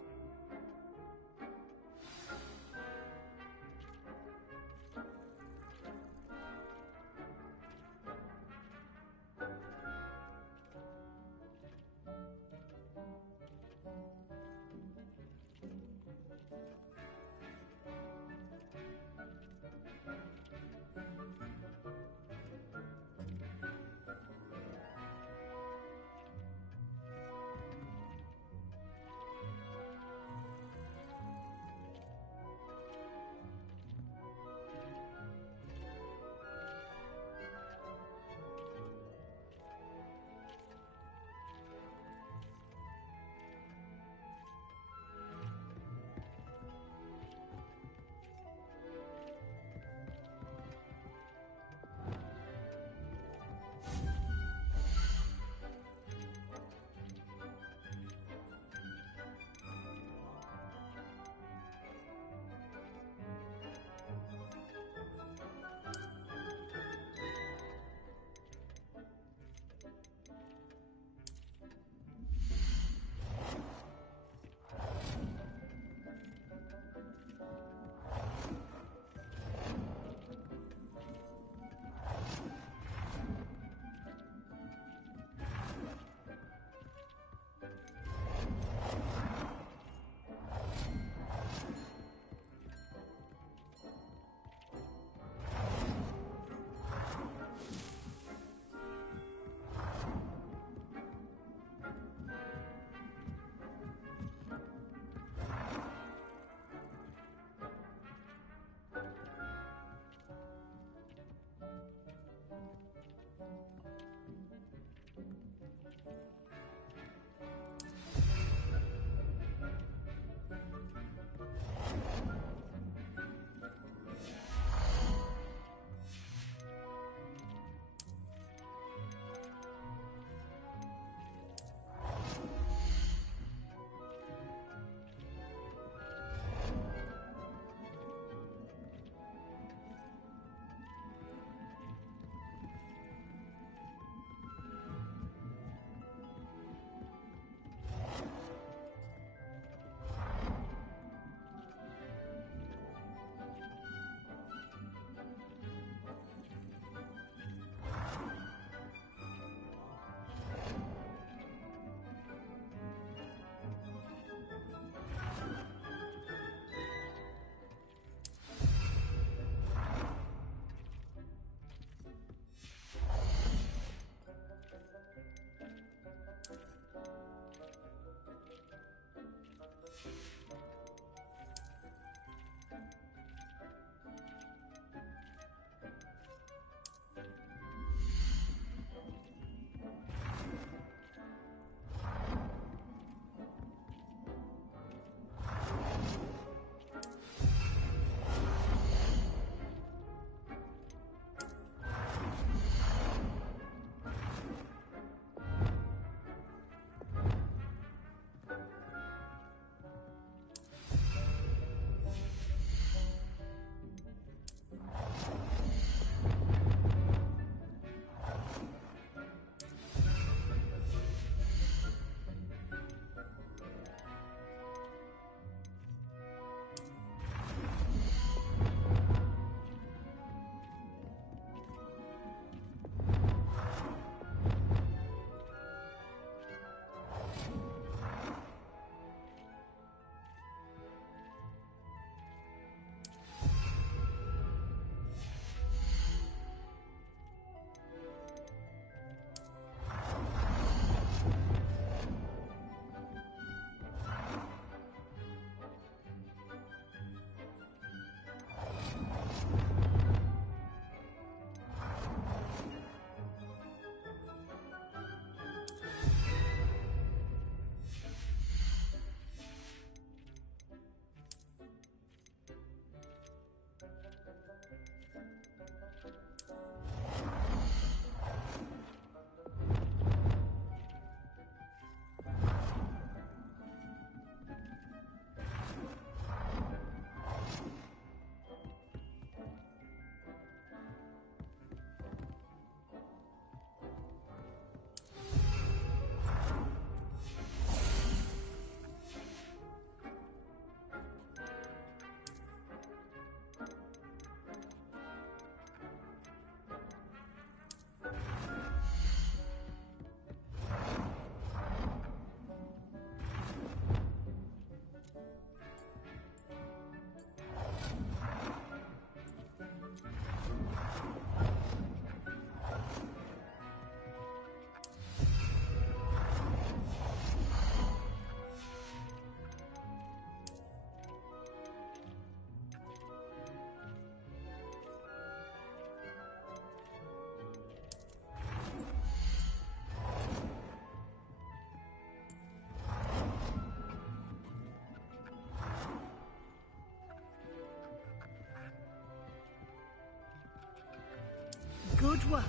Good work.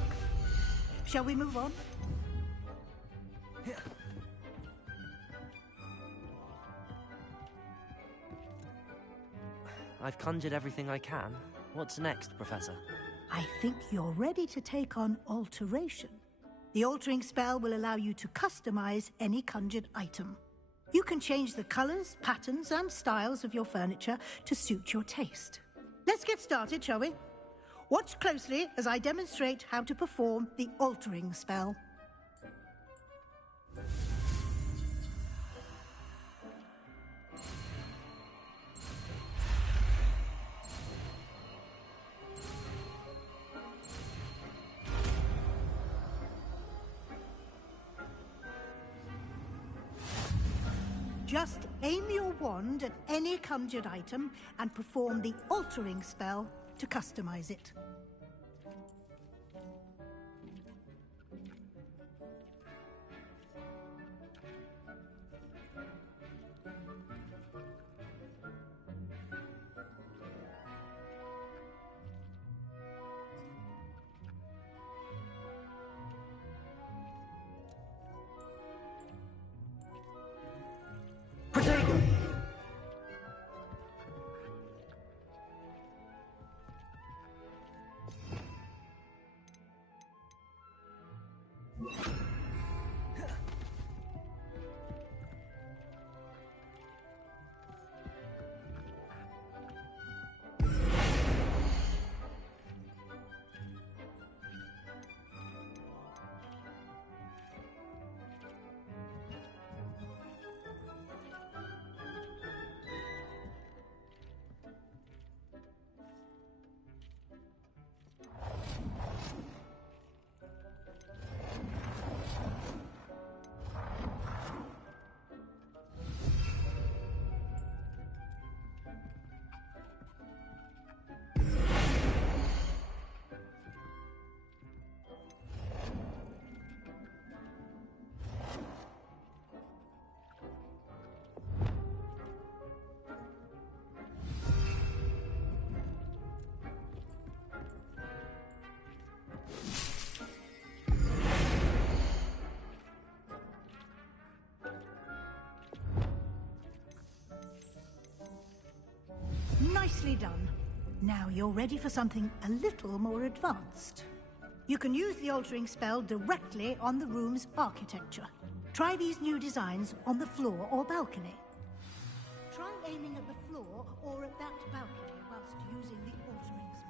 Shall we move on? I've conjured everything I can. What's next, Professor? I think you're ready to take on alteration. The altering spell will allow you to customize any conjured item. You can change the colors, patterns, and styles of your furniture to suit your taste. Let's get started, shall we? Watch closely as I demonstrate how to perform the altering spell. Just aim your wand at any conjured item and perform the altering spell to customize it. Nicely done. Now you're ready for something a little more advanced. You can use the altering spell directly on the room's architecture. Try these new designs on the floor or balcony. Try aiming at the floor or at that balcony whilst using the altering spell.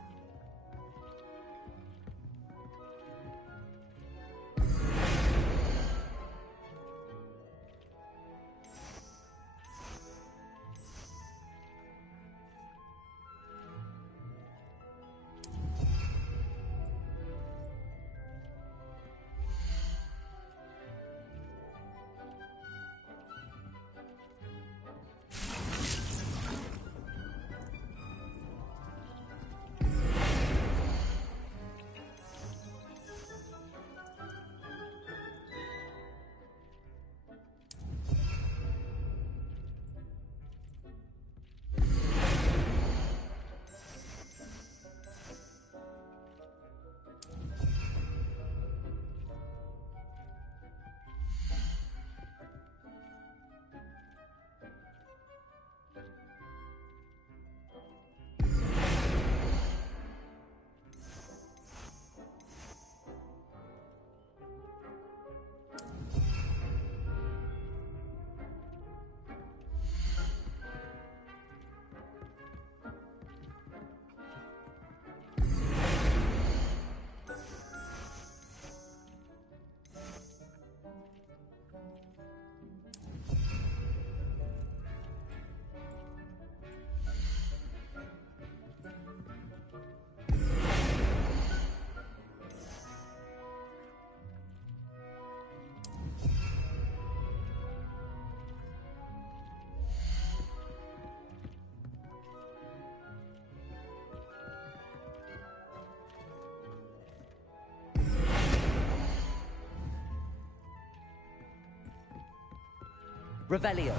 Revelio.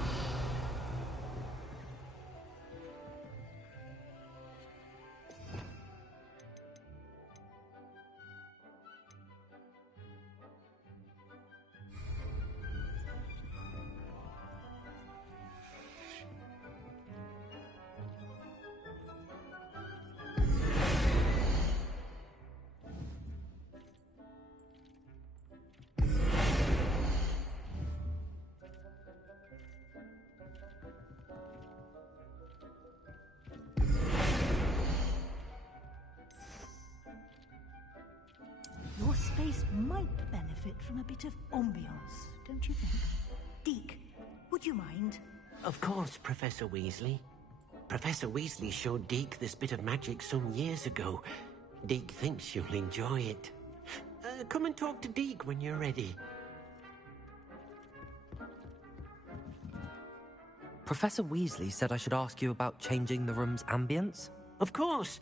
place might benefit from a bit of ambiance, don't you think? Deke, would you mind? Of course, Professor Weasley. Professor Weasley showed Deke this bit of magic some years ago. Deke thinks you'll enjoy it. Come and talk to Deke when you're ready. Professor Weasley said I should ask you about changing the room's ambience? Of course.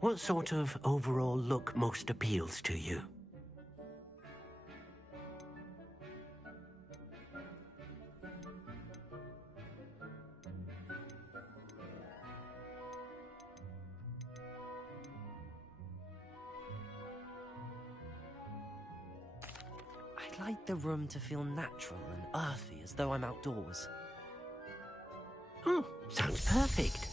What sort of overall look most appeals to you? I'd like the room to feel natural and earthy, as though I'm outdoors. Oh, sounds perfect.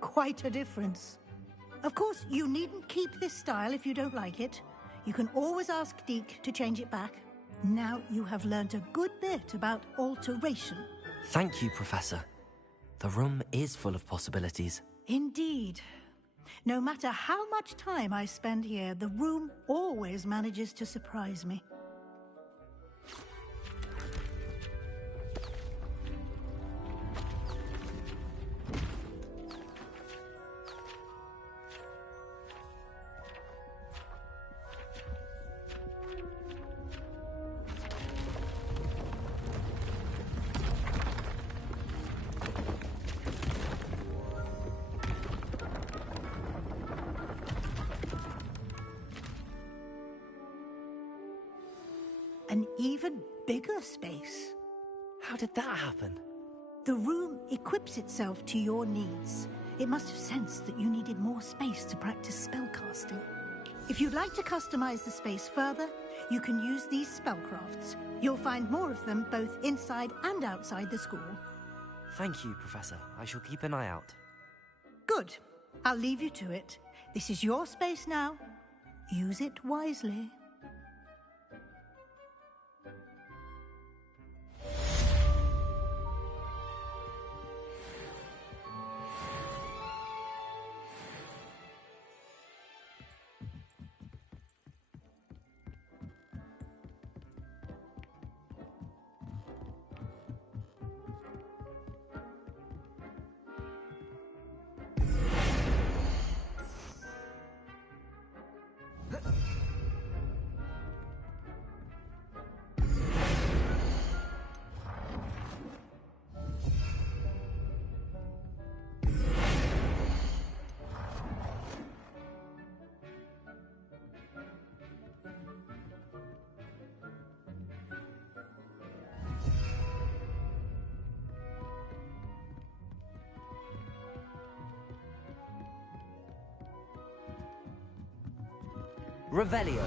Quite a difference. Of course, you needn't keep this style if you don't like it. You can always ask Deke to change it back. Now you have learnt a good bit about alteration. Thank you, Professor. The room is full of possibilities. Indeed. No matter how much time I spend here, the room always manages to surprise me. An even bigger space. How did that happen? The room equips itself to your needs. It must have sensed that you needed more space to practice spellcasting. If you'd like to customize the space further, you can use these spellcrafts. You'll find more of them both inside and outside the school. Thank you, Professor. I shall keep an eye out. Good. I'll leave you to it. This is your space now. Use it wisely. Revelio.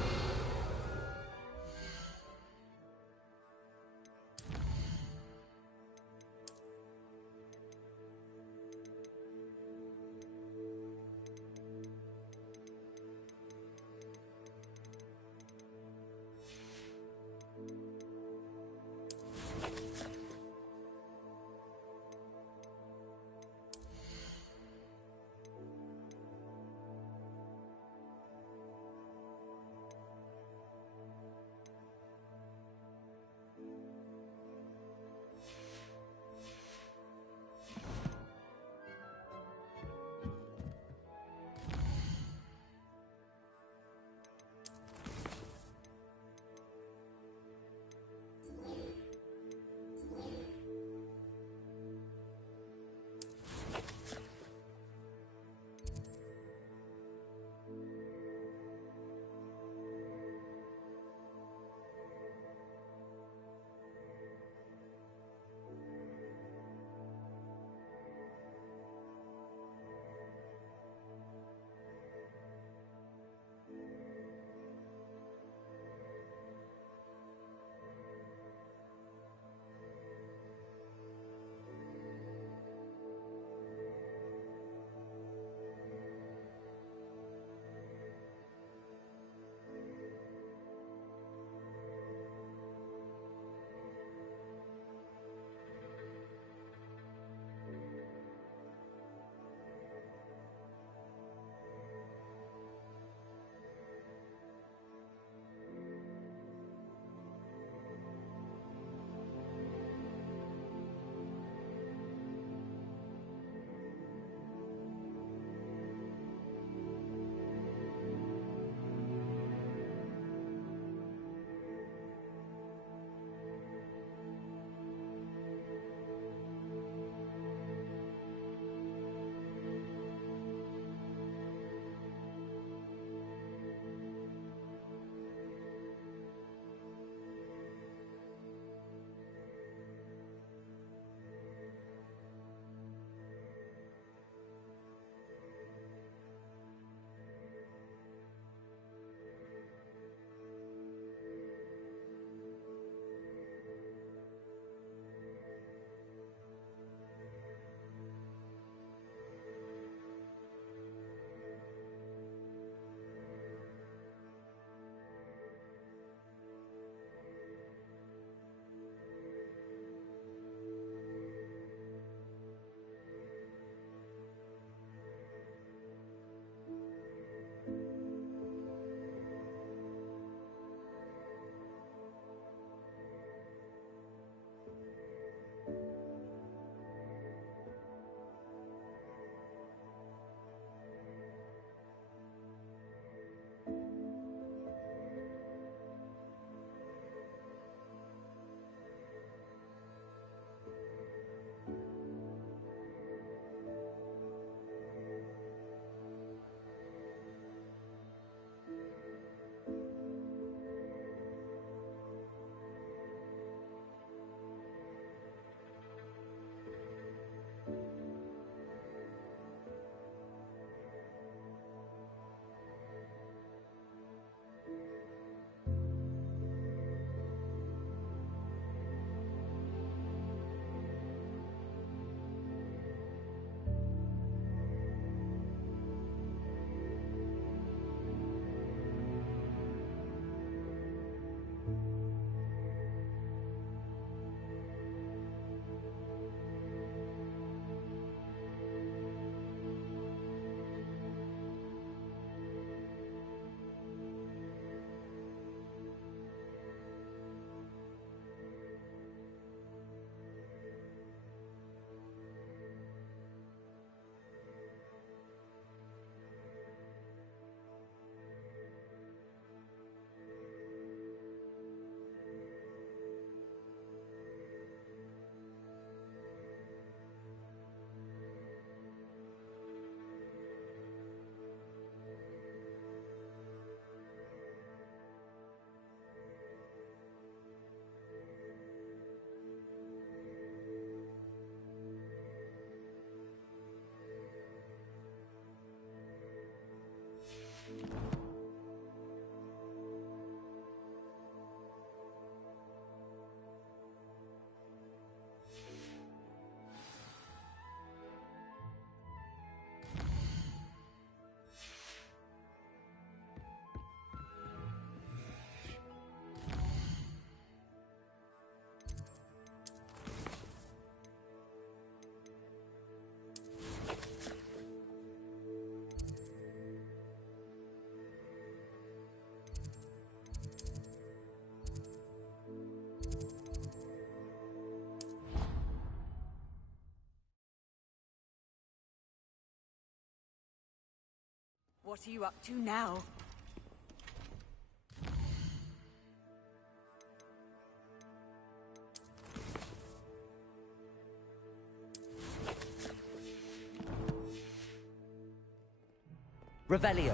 What are you up to now? Revelio.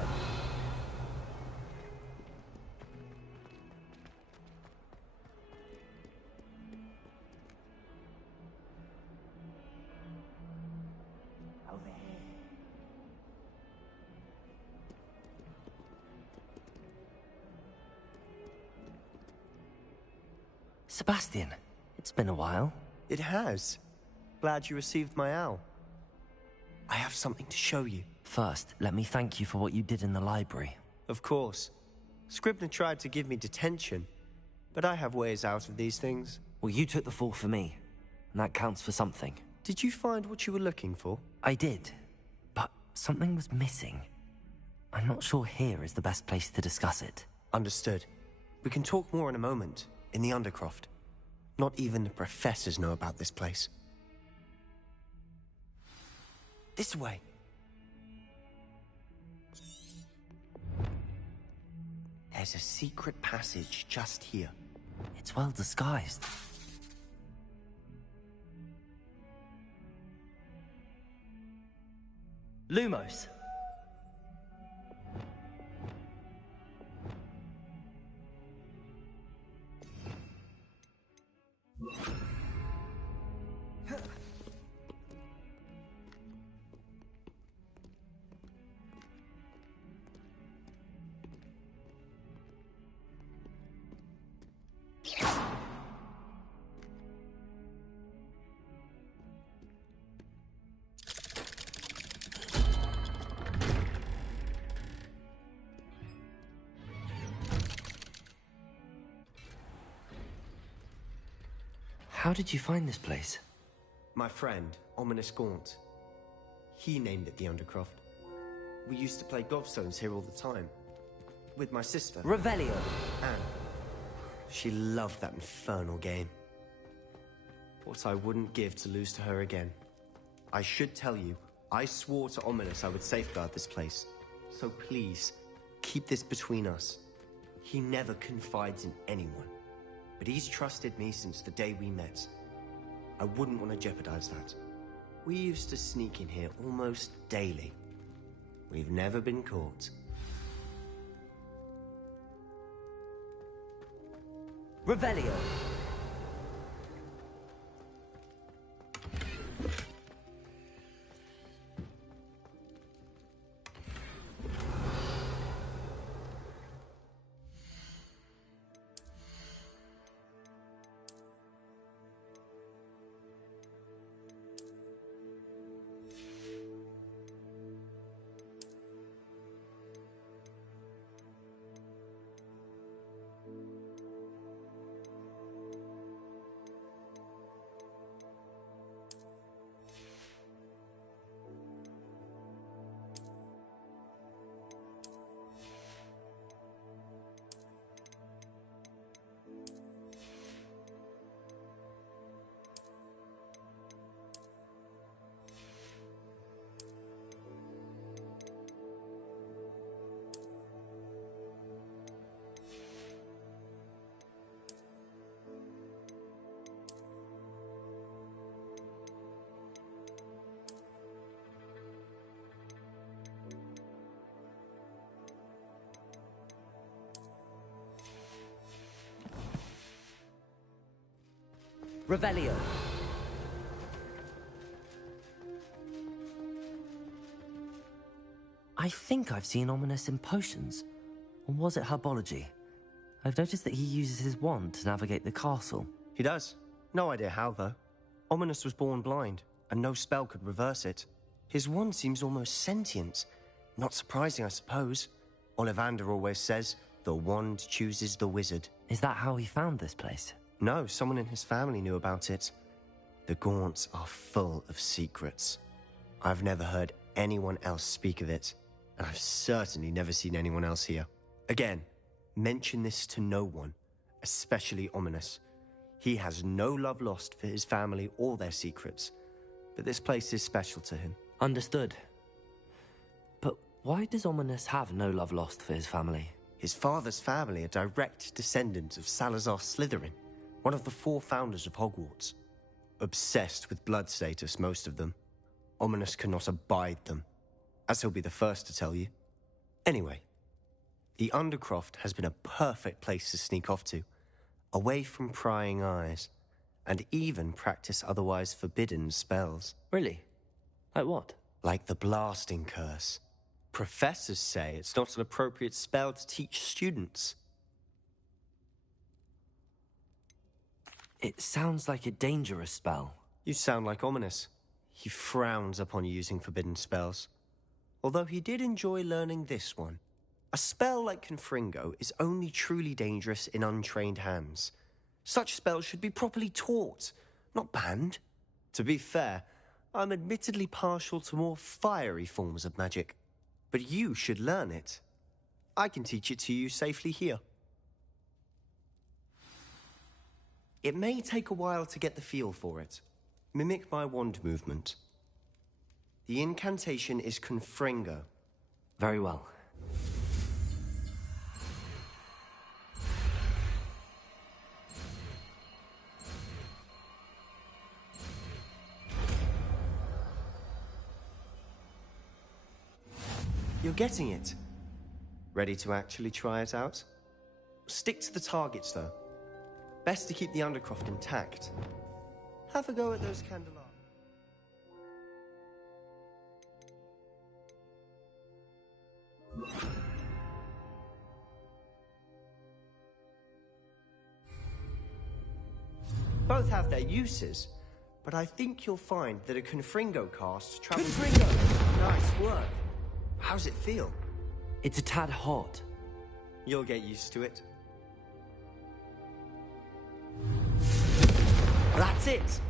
Sebastian, it's been a while. It has. Glad you received my owl. I have something to show you. First, let me thank you for what you did in the library. Of course. Scribner tried to give me detention, but I have ways out of these things. Well, you took the fall for me, and that counts for something. Did you find what you were looking for? I did, but something was missing. I'm not sure here is the best place to discuss it. Understood. We can talk more in a moment, in the Undercroft. Not even the professors know about this place. This way. There's a secret passage just here. It's well disguised. Lumos. How did you find this place? My friend, Ominous Gaunt. He named it the Undercroft. We used to play gobstones here all the time. With my sister. Revelio. Anne. She loved that infernal game. What I wouldn't give to lose to her again. I should tell you, I swore to Ominous I would safeguard this place. So please, keep this between us. He never confides in anyone. But he's trusted me since the day we met. I wouldn't want to jeopardize that. We used to sneak in here almost daily. We've never been caught. Revelio. Revelio. I think I've seen Ominous in potions. Or was it herbology? I've noticed that he uses his wand to navigate the castle. He does. No idea how, though. Ominous was born blind, and no spell could reverse it. His wand seems almost sentient. Not surprising, I suppose. Ollivander always says, the wand chooses the wizard. Is that how he found this place? No, someone in his family knew about it. The Gaunts are full of secrets. I've never heard anyone else speak of it, and I've certainly never seen anyone else here. Again, mention this to no one, especially Ominous. He has no love lost for his family or their secrets, but this place is special to him. Understood. But Why does Ominous have no love lost for his family? His father's family are direct descendants of Salazar Slytherin, one of the 4 founders of Hogwarts. Obsessed with blood status, most of them. Ominous cannot abide them, as he'll be the first to tell you. Anyway, the Undercroft has been a perfect place to sneak off to, away from prying eyes, and even practice otherwise forbidden spells. Really? Like what? Like the blasting curse. Professors say it's not an appropriate spell to teach students. It sounds like a dangerous spell. You sound like Ominous. He frowns upon using forbidden spells. Although he did enjoy learning this one. A spell like Confringo is only truly dangerous in untrained hands. Such spells should be properly taught, not banned. To be fair, I'm admittedly partial to more fiery forms of magic. But you should learn it. I can teach it to you safely here. It may take a while to get the feel for it. Mimic my wand movement. The incantation is Confringo. Very well. You're getting it. Ready to actually try it out? Stick to the targets, though. Best to keep the Undercroft intact. Have a go at those candelabras. Both have their uses, but I think you'll find that a Confringo cast travels... Confringo! Nice work. How's it feel? It's a tad hot. You'll get used to it. That's it!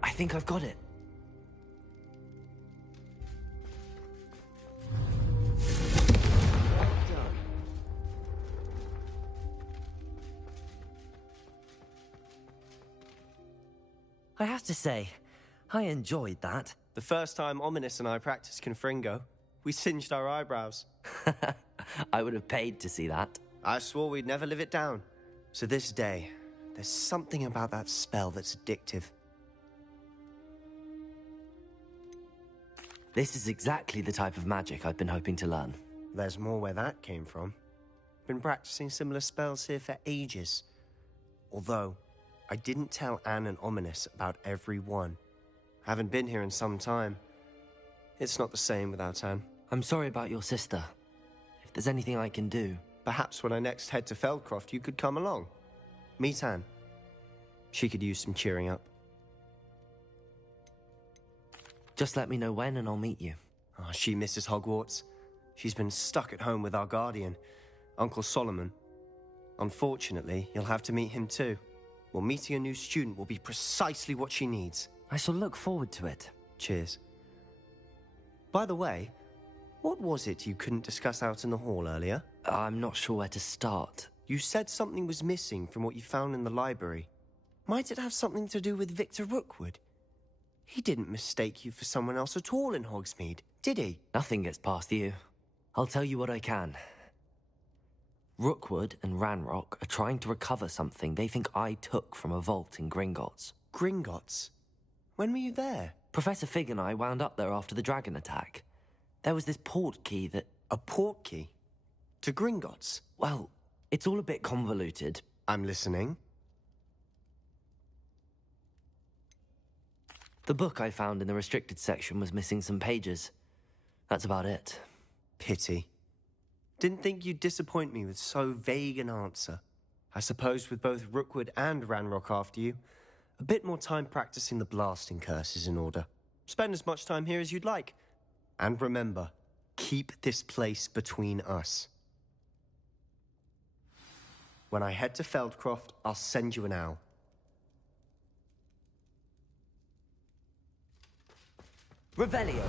I think I've got it. Well done. I have to say, I enjoyed that. The first time Ominous and I practiced Confringo, we singed our eyebrows. I would have paid to see that. I swore we'd never live it down. To this day, there's something about that spell that's addictive. This is exactly the type of magic I've been hoping to learn. There's more where that came from. Been practicing similar spells here for ages. Although, I didn't tell Anne and Ominous about every one. Haven't been here in some time. It's not the same without Anne. I'm sorry about your sister. If there's anything I can do... Perhaps when I next head to Feldcroft, you could come along. Meet Anne. She could use some cheering up. Just let me know when and I'll meet you. Oh, she misses Hogwarts. She's been stuck at home with our guardian, Uncle Solomon. Unfortunately, you'll have to meet him too. Well, meeting a new student will be precisely what she needs. I shall look forward to it. Cheers. By the way, what was it you couldn't discuss out in the hall earlier? I'm not sure where to start. You said something was missing from what you found in the library. Might it have something to do with Victor Rookwood? He didn't mistake you for someone else at all in Hogsmeade, did he? Nothing gets past you. I'll tell you what I can. Rookwood and Ranrock are trying to recover something they think I took from a vault in Gringotts. Gringotts? When were you there? Professor Fig and I wound up there after the dragon attack. There was this port key that... A port key? To Gringotts? Well, it's all a bit convoluted. I'm listening. The book I found in the restricted section was missing some pages. That's about it. Pity. Didn't think you'd disappoint me with so vague an answer. I suppose with both Rookwood and Ranrock after you, a bit more time practicing the blasting curse is in order. Spend as much time here as you'd like. And remember, keep this place between us. When I head to Feldcroft, I'll send you an owl. Revelio.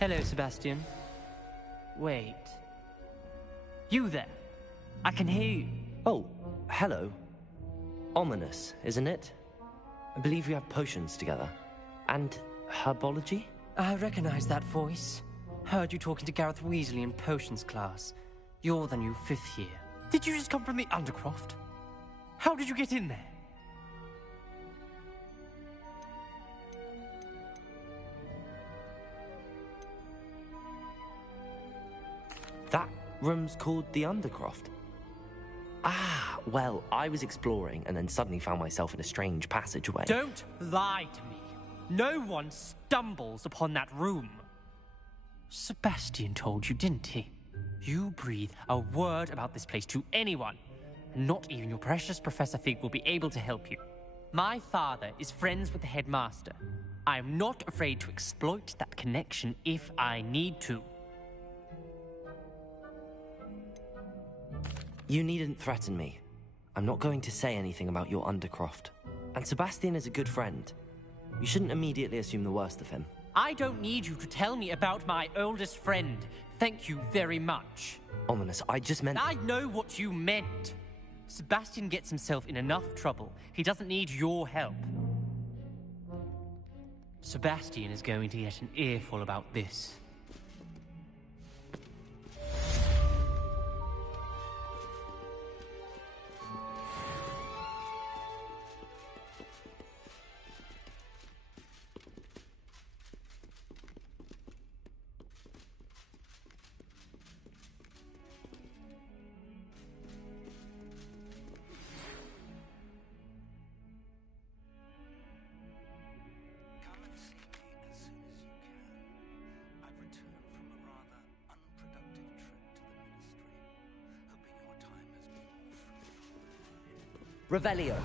Hello, Sebastian. Wait. You there? I can hear you. Oh, hello. Ominous, isn't it? I believe we have potions together. And herbology? I recognize that voice. Heard you talking to Gareth Weasley in potions class. You're the new 5th year. Did you just come from the Undercroft? How did you get in there? That room's called the Undercroft. Ah, well, I was exploring and then suddenly found myself in a strange passageway. Don't lie to me. No one stumbles upon that room. Sebastian told you, didn't he? You breathe a word about this place to anyone, and not even your precious Professor Fig will be able to help you. My father is friends with the headmaster. I am not afraid to exploit that connection if I need to. You needn't threaten me. I'm not going to say anything about your Undercroft. And Sebastian is a good friend. You shouldn't immediately assume the worst of him. I don't need you to tell me about my oldest friend. Thank you very much. Ominous, I just meant... I know what you meant. Sebastian gets himself in enough trouble. He doesn't need your help. Sebastian is going to get an earful about this. Revelio.